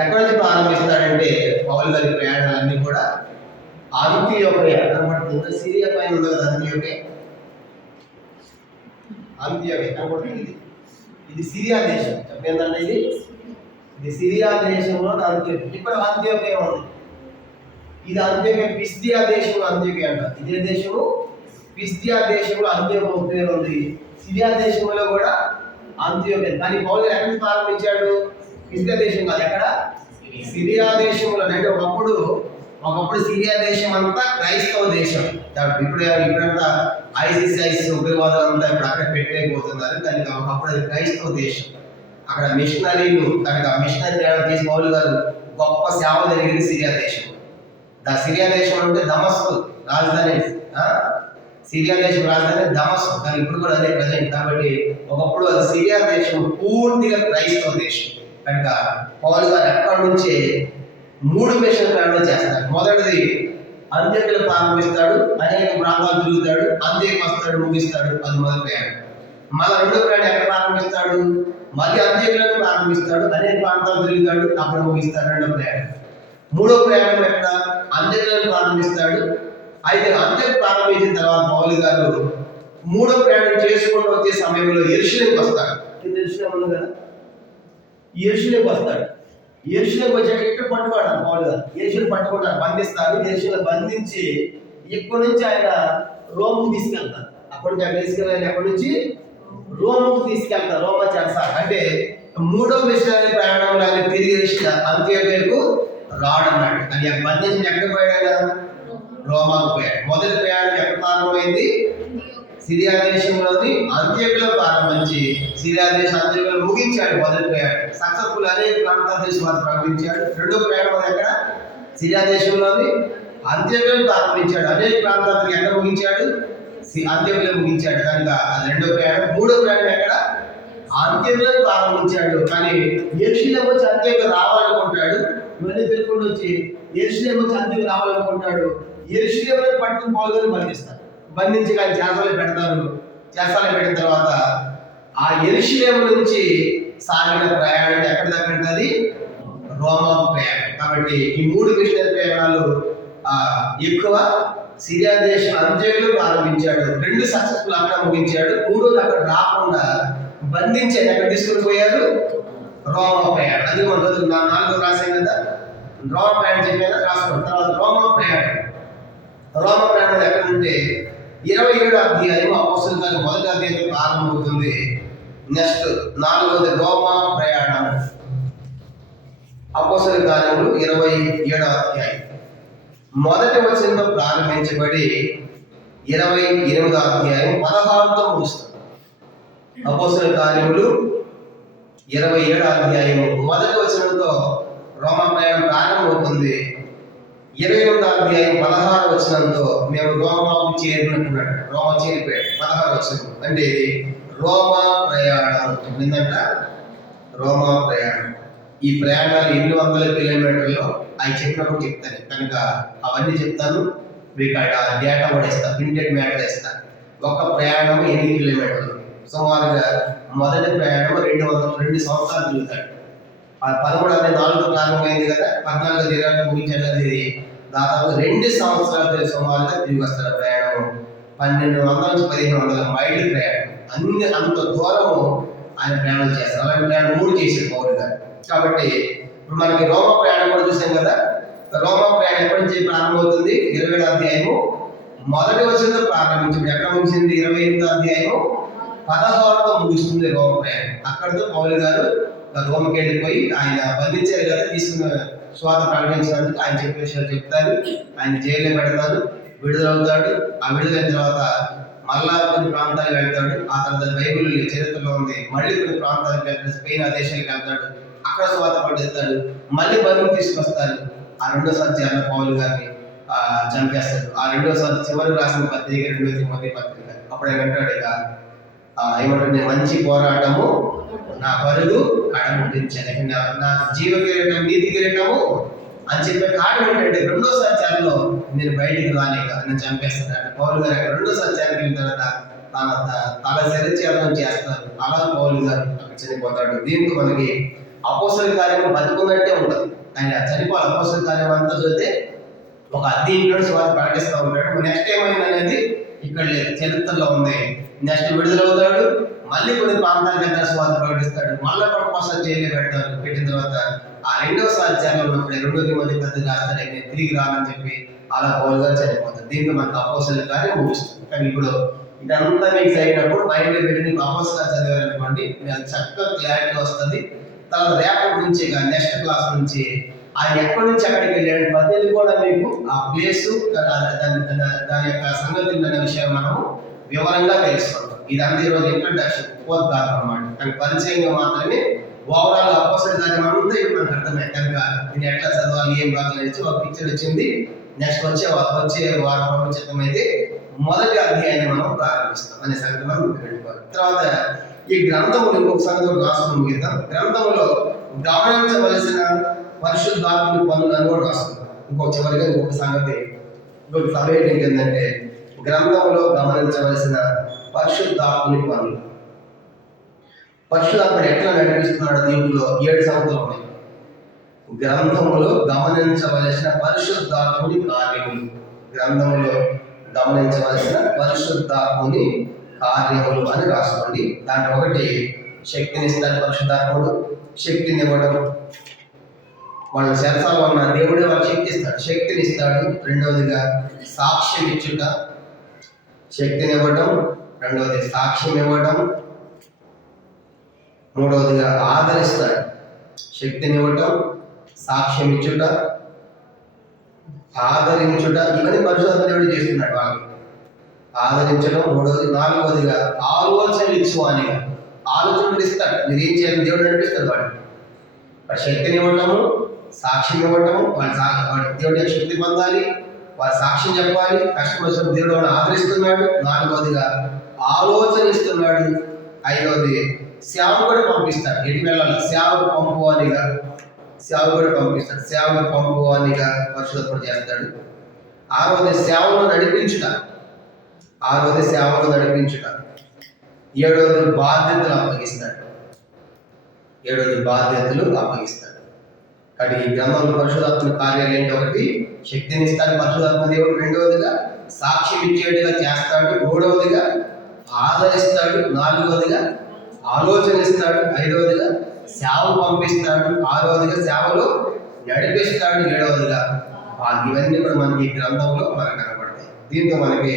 ఎక్కడి నుంచి ప్రారంభిస్తాడంటే పౌలు గారి ప్రయాణాలన్నీ కూడా అంతియోకియా కనబడుతుంది. సిరియా పైన ఉంది కదా అంతియోకియా కనబడుతుంది. ఇది సిరియా దేశం. చెప్పేందంటే ఇది సిరియా దేశంలో అంత్యోకియా. ఇప్పుడు అంత్యోకియా ఉంది. ఇది అంత్యోకియా పిస్దియా దేశంలో అంత్యోకియా అంట. ఇదే దేశము పిస్దియా దేశంలో అంత్యోకియా పేరు ఉంది. సిరియా దేశంలో కూడా అంత్యోకియా. కానీ పౌలు ఎక్కడి నుంచి ప్రారంభించాడు? పిస్దియా దేశం కాదు, ఎక్కడ? సిరియా దేశంలో. అంటే ఒకప్పుడు సిరియా దేశం అంతా క్రైస్తవ దేశం. ఇప్పుడంతా ఐసిస్ ఉగ్రవాదాలు అంతా ఇప్పుడు అక్కడ పెట్టేయబోతున్నారు. కానీ ఒకప్పుడు అది క్రైస్తవ దేశం. అక్కడ మిషనరీలు చేసి పౌలు గారు గొప్ప సేవ జరిగింది సిరియా దేశం. సిరియా దేశం అంటే దమస్కు రాజధాని. సిరియా దేశం రాజధాని దమస్కు. కానీ ఇప్పుడు కూడా అదే ప్రజెంట్. కాబట్టి ఒకప్పుడు అది సిరియా దేశం పూర్తిగా క్రైస్తవ దేశం. కనుక పౌలు గారు ఎక్కడి నుంచే 3 మిషనరీ ప్రయాణాలు చేస్తారు. మొదటిది అంత్యోకియా ప్రారంభిస్తాడు, అనేక ప్రాంతాలు తిరుగుతాడు, అంత్యోకియా వస్తాడు, ముగిస్తాడు. అది మొదటి ప్రయాణం. మళ్ళీ రెండో ప్రయాణం ఎక్కడ ప్రారంభిస్తాడు? మళ్ళీ అంత్యోకియాలో ప్రారంభిస్తాడు, అనేక ప్రాంతాలు తిరుగుతాడు, అక్కడ ముగిస్తాడు. రెండో ప్రయాణం. మూడో ప్రయాణం ఎక్కడ? అంత్యోకియాలో ప్రారంభిస్తాడు. అయితే అంత్యోకియా ప్రారంభించిన తర్వాత పౌలు గారు మూడో ప్రయాణం చేసుకుంటూ వచ్చే సమయంలో యెరూషలేముకి వస్తాడు. యెరూషలేముకి వస్తాడు. యెరూషలేముకి వచ్చాక ఇక్కడ పట్టుకోవడం పౌలు గారు. యెరూషలేము పట్టుకుంటారు, బంధిస్తారు. యెరూషలేము బంధించి ఇక్కడి నుంచి ఆయన రోముకు తీసుకెళ్తారు. అక్కడి నుంచి ఆయన తీసుకెళ్ళాలి. అక్కడి నుంచి రోముకు తీసుకెళ్తారు. రోమా చేస్తారు. అంటే మూడో మిషనరీ ప్రయాణంలో ఆయన తిరిగి అంత్యోకియాకు రాడన్నాడు. అని బంధించి ఎక్కడ పోయాడు? రోమాకు పోయాడు. మొదటి ప్రయాణం ఎక్కడ ప్రారంభమైంది? సిరియా దేశంలోని అంత్యోకియాలో ప్రారంభించి సిరియా దేశం అంత్యోకియాలో ముగించాడు. మొదటి ప్రయాణం సక్సెస్ఫుల్. అనేక ప్రాంతాల దేశం ప్రారంభించాడు. రెండో ప్రయాణం ఎక్కడ? సిరియా దేశంలోని అంత్యోకియాలో ప్రారంభించాడు. అనేక ప్రాంతాలకు ఎక్కడ ముగించాడు? అంత్యోకియాలో ముగించాడు. కనుక అది రెండో ప్రయాణం. మూడో ప్రయాణం ఎక్కడ? అంత్యోకియాలో ప్రారంభించాడు. కానీ యెరూషలేము వచ్చి అంత్యోకియా రావాలనుకుంటాడు. ఇవన్నీ తెలుసుకుంటూ వచ్చి యెరూషలేము వచ్చి అంత్యోకియా రావాలనుకుంటాడు. యెరూషలేములో పట్టుకుని పౌలు గారిని బంధిస్తారు. బంధించి కానీ చెరసాలలో పెడతారు. చెరసాలలో పెట్టిన తర్వాత ఆ యెరూషలేము నుంచి సాగిన ప్రయాణం ఎక్కడ దాకా? రోమాకు ప్రయాణం. కాబట్టి ఈ 3 మిషనరీ ప్రయాణాలు ఎక్కువ సిరియా దేశం అంత్యోకియాలో ప్రారంభించాడు. 2 సక్సెస్ఫుల్ అక్కడ ముగించాడు. 3వది అక్కడ రాకుండా బంధించాడు. ఎక్కడ తీసుకుని పోయారు? రోమా ప్రయాణం. అది మన రోజు 4 రాసాం కదా. రోమా ప్రయాణం చెప్పాను, రాసుకోండి. తర్వాత రోమా ప్రయాణం ఎక్కడ ఉంటే 27వ అధ్యాయం అపోస్తలుల కార్యం మొదటి అధ్యాయం ప్రారంభమవుతుంది. నెక్స్ట్ 4వది రోమా ప్రయాణం. అపోస్తలుల కార్యములు 27వ అధ్యాయం మొదటి వచనంతో ప్రారంభించబడి 28వ అధ్యాయం 16తో ముగుస్తుంది. అపోస్తలుల కార్యములు 27వ అధ్యాయం మొదటి వచనంతో రోమా ప్రయాణం ప్రారంభమవుతుంది. 28వ అధ్యాయం 16వ వచనంతో మేము రోమాకు చేరినట్టున్నాడు. రోమా చేరిపోయాడు. 16వ వచనం అంటే రోమా ప్రయాణం. ఏంటంట? రోమా ప్రయాణం. ఈ ప్రయాణాలు 800 కిలోమీటర్లు అవి చెప్పినప్పుడు చెప్తాను. కనుక అవన్నీ చెప్తాను. మీకు డేటా కూడా ఇస్తాను, ప్రింటెడ్ మ్యాటర్ ఇస్తాను. ఒక ప్రయాణం 8 కిలోమీటర్లు. సుమారుగా మొదటి ప్రయాణం 202 సంవత్సరాలు తిరుగుతాడు. 13 ప్రారంభమైంది కదా, 14 ముగించాడు. అది దాదాపు 2 సంవత్సరాలు సుమారుగా తిరిగి వస్తాడు. ప్రయాణం 1200 నుంచి 1500 మైళ్ళు ప్రయాణం. అంత దూరము ఆయన ప్రయాణం చేస్తారు. అలాంటి ప్రయాణం 3 చేశాడు పౌలు గారు. కాబట్టి ఇప్పుడు మనకి రోమా ప్రయాణం కూడా చూసాం కదా. రోమా ప్రయాణం ఎప్పటి నుంచి ప్రారంభమవుతుంది? 27వ అధ్యాయము మొదటి వచనంతో ప్రారంభించింది. ఎక్కడ ముగిసింది? 28వ అధ్యాయము 16తో ముగుస్తుంది రోమా ప్రయాణం. అక్కడితో పౌలు గారు రోమకి వెళ్ళిపోయి ఆయన బంధించారు కదా, తీసుకున్న స్వాత ప్రకటించినందుకు ఆయన చెప్పే విషయాలు చెప్తారు. ఆయన జైల్లో పెడతారు, విడుదలవుతాడు. ఆ విడుదలైన తర్వాత మళ్ళా కొన్ని ప్రాంతాలకు వెళ్తాడు. ఆ తర్వాత బైబిల్ చరిత్రలో ఉంది. మళ్ళీ కొన్ని ప్రాంతాలకు వెళ్తాడు. స్పెయిన్ ఆ దేశాలకు వెళ్తాడు. అక్కడ స్వాత పట్టిస్తాడు. మళ్ళీ బరువు తీసుకొస్తారు. ఆ రెండోసారి చేరిన పౌలు గారిని చంపేస్తాడు. ఆ రెండోసారి చివరి రాసిన పత్రిక 2 తిమోతి పత్రిక. అప్పుడు ఆయన అంటాడు, ఇక ఏమంటారు, నేను మంచి పోరాటము నా పరుగు కడముట్టించాను, నా జీవ కిరీటం నీతి కిరీటము అని చెప్పే కారణం ఏంటంటే రెండోసారి చాలలో నేను బయటికి రాలేక నన్ను చంపేస్తాను. పౌలు గారు అక్కడ రెండోసారి చాలకి వెళ్ళిన తర్వాత తల శరీరం చేస్తారు. అలా పౌలు గారు అక్కడ చనిపోతాడు. దీంతో మనకి అపోస్తలుల కార్యం బతుకున్నట్టే ఉంటుంది. ఆయన చనిపోవాలి. అపోస్తలుల కార్యం అంతా చూస్తే ఒక అధ్యయనంలో స్వార్థ ప్రకటిస్తూ ఉంటాడు. నెక్స్ట్ ఏమైందనేది ఇక్కడ లేదు, చరిత్రలో ఉంది. నెక్స్ట్ విడుదలవుతాడు, మళ్ళీ కొన్ని ప్రాంతాలకు స్వార్థ ప్రకటిస్తాడు, మళ్ళీ కోసం జైలు పెట్టిన తర్వాత ఆ రెండోసారి చేరలో ఉన్నప్పుడు 2 తిమోతి పత్రిక రాస్తాడు, నేను తిరిగి రానని చెప్పి అలా పౌలు గారు చనిపోతాడు. దీంతో మనకు అపోస్తలుల కార్యం ముగుస్తుంది. కానీ ఇప్పుడు ఇదంతా మీకు చదివినప్పుడు మైండ్లో పెట్టి మీకు అపోస్తలులు చదివారనుకోండి, మీకు చక్కగా క్లారిటీ వస్తుంది. తర్వాత రేపటి నుంచి నెక్స్ట్ క్లాస్ నుంచి ఆయన ఎక్కడి నుంచి ఎక్కడికి వెళ్ళాడు ప్రతిదీ కూడా మీకు ఆ ప్లేసు దాని యొక్క సంగతులు అనే విషయం మనము వివరంగా తెలుసుకుంటాం. ఇదంతా ఈరోజు ఇంట్రడక్షన్, ఉపోద్ఘాతం అన్నమాట. కానీ పరిచయంగా మాత్రమే ఓవరాల్ అపోస్తలుల కార్యం అంతా ఇప్పుడు మనకు అర్థమై కనుక నేను ఎట్లా చదవాలి, ఏం బాగా ఒక పిక్చర్ వచ్చింది. నెక్స్ట్ వచ్చే వారం ప్రపంచం అయితే మొదటి అధ్యాయాన్ని మనం ప్రారంభిస్తాం అనే సంగతి మనం గుర్తుపెట్టుకోవాలి. తర్వాత ఈ గ్రంథములు ఇంకొక సంగతి రాసుకుని ముగిద్దాం. గ్రంథములో గమనించవలసిన పరిశుద్ధాత్మ పనులను కూడా రాసుకుంటాం. చివరిగా ఇంకొక సంగతి, ఇంకొక సబ్జెక్ట్ ఏంటంటే గ్రంథంలో గమనించవలసిన పరిశుద్ధాత్మని పనులు. పరిశుద్ధాత్ముడు ఎట్లా నడిపిస్తున్నాడు దీంట్లో 7 సంగతులు ఉన్నాయి. గ్రంథములో గమనించవలసిన పరిశుద్ధాత్ముని కార్యములు. గ్రంథములో గమనించవలసిన పరిశుద్ధాత్ముని కార్యములు అని రాసుకోండి. దాంట్లో ఒకటి శక్తినిస్తాడు పరిశుద్ధాత్ముడు. శక్తిని ఇవ్వడం, వాళ్ళ శరసాలు ఉన్న దేవుడే వాళ్ళకి శక్తి ఇస్తాడు, శక్తిని ఇస్తాడు. రెండవదిగా సాక్ష్యం ఇచ్చుట, శక్తిని ఇవ్వడం. రెండవది సాక్ష్యం ఇవ్వడం. మూడవదిగా ఆదరిస్తాడు, శక్తిని ఇవ్వటం, సాక్ష్యం ఇచ్చుట, ఆదరించుట. ఇవన్నీ పరిశుద్ధాత్మ దేవుడు చేస్తున్నాడు వాళ్ళకి. ఆదరించడం మూడవది. నాలుగవదిగా ఆలోచనలు ఇచ్చువానిగా, ఆలోచనలు ఇస్తాడు. మీరు ఏం చేయాలని దేవుడు నడిపిస్తాడు వాడు. శక్తిని ఇవ్వటము, సాక్ష్యం ఇవ్వటము. వాడు దేవుడి యొక్క శక్తి పొందాలి, వాడు సాక్ష్యం చెప్పాలి. కష్టం వచ్చిన దేవుడు వాడు ఆదరిస్తున్నాడు. నాలుగవదిగా ఆలోచన ఇస్తున్నాడు. ఐదవది సేవకుడు పంపిస్తాడు. ఎటు వెళ్ళాలి, సేవకు పంపువానిగా, సేవకుడు పంపిస్తాడు. సేవకు పంపువానిగా పరిశుద్ధపడి చేస్తాడు. ఆరవది సేవను నడిపించుట, ఆరవది సేవను నడిపించుట. ఏడవది బాధ్యతలు అప్పగిస్తాడు, ఏడవది బాధ్యతలు అప్పగిస్తాడు. కానీ ఈ గ్రంథంలో పరిశుద్ధాత్మ కార్యాలు ఏంటి? ఒకటి శక్తిని ఇస్తాడు పరిశుద్ధాత్మ దేవుడు. రెండవదిగా సాక్ష్యం ఇచ్చేట్టుగా చేస్తాడు. మూడవదిగా ఆదరిస్తాడు. నాలుగవదిగా ఆలోచన ఇస్తాడు. ఐదవదిగా సేవ పంపిస్తాడు. ఆరవదిగా సేవలో నడిపిస్తాడు. ఏడవదిగా ఇవన్నీ కూడా మనకి గ్రంథంలో మనకు కనబడతాయి. దీంతో మనకి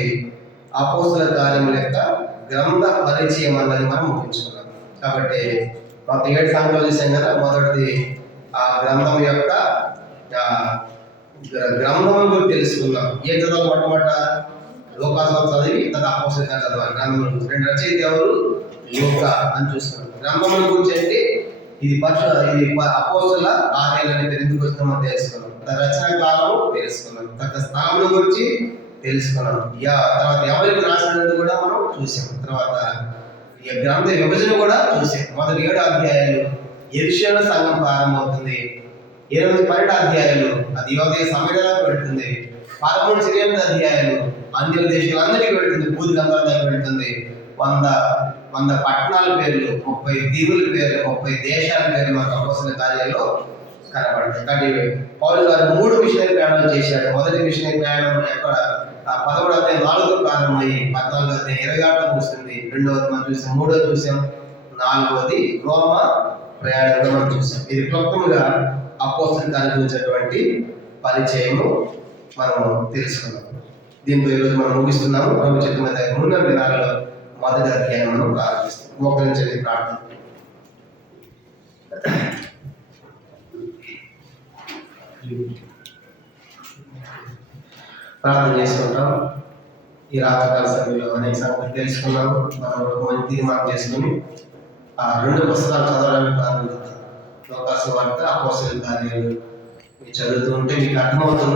అపోస్తలుల కార్యముల యొక్క గ్రంథ పరిచయం అన్నది మనం ముగించుకున్నాం. కాబట్టి మొత్తం 7 సంగతులు చూసాం కదా. మొదటిది ఆ గ్రంథం యొక్క గ్రంథం గురించి తెలుసుకున్నాం. ఏ చదవాలి? మొట్టమొదట లోకాసు చదివి తర్వాత అపోస్తలుల చదవాలి. గ్రంథం రెండు రచయిత ఎవరు? లూకా అని చూస్తున్నాం. గ్రంథముల గురించి అంటే ఇది అపోస్తలుల కార్యాలని ఎందుకు వస్తున్నామో తెలుసుకున్నాం. రచన కాలం తెలుసుకున్నాం. తర్వాత స్థలముల గురించి తెలుసుకున్నాం. తర్వాత ఎవరికి రాసినది కూడా మనం చూసాం. తర్వాత ఈ గ్రంథ విభజన కూడా చూసాం. మొదటి 7 అధ్యాయాలు యెరూషలేము సంఘం ప్రారంభమవుతుంది. 12 అధ్యాయాలు అది యోదయ సమ్మేళనాలకు పెడుతుంది. 13 అధ్యాయాలు అన్య దేశాలందరికీ పెడుతుంది, బూది గంధంగా పెడుతుంది. 100 పట్టణాల పేర్లు, 30 దీవుల పేర్లు, 30 దేశాల పేర్లు మనకు అపోస్తలుల కార్యాల్లో కనబడతాయి. కానీ పౌలు గారు 3 మిషనరీ ప్రయాణాలు చేశాడు. మొదటి మిషనరీ ప్రయాణం ఎక్కడ 11వ అధ్యాయం 4తో ప్రారంభమయ్యి 14వ అధ్యాయం 26తో ముగుస్తుంది. రెండవది మనం చూసాం, మూడోది చూసాం, నాలుగవది రోమ ప్రయాణంగా మనం చూసాం. ఇది క్లుప్తంగా అపోస్తలుల కార్యాల గురించినటువంటి పరిచయము మనం తెలుసుకున్నాం. దీంతో ఈరోజు మనం ముగిస్తున్నాము. ప్రభు చిత్తమైతే ఉన్న దినాలలో మొదటి అధ్యాయం మనం ప్రారంభిస్తాం. మోకరించండి, ప్రార్థన. ప్రార్థన చేసుకుంటాం. ఈ రాత్రికాల సమయంలో అనేక సంగతులు తెలుసుకున్నాము. మనం ఒక మంచి తీర్మానం చేసుకుని ఆ 2 పుస్తకాలు చదవడానికి ప్రారంభిస్తాం. లోకాసు వార్త, అపోస్తలుల కార్యాలు చదువుతూ ఉంటే మీకు అర్థమవుతుంది.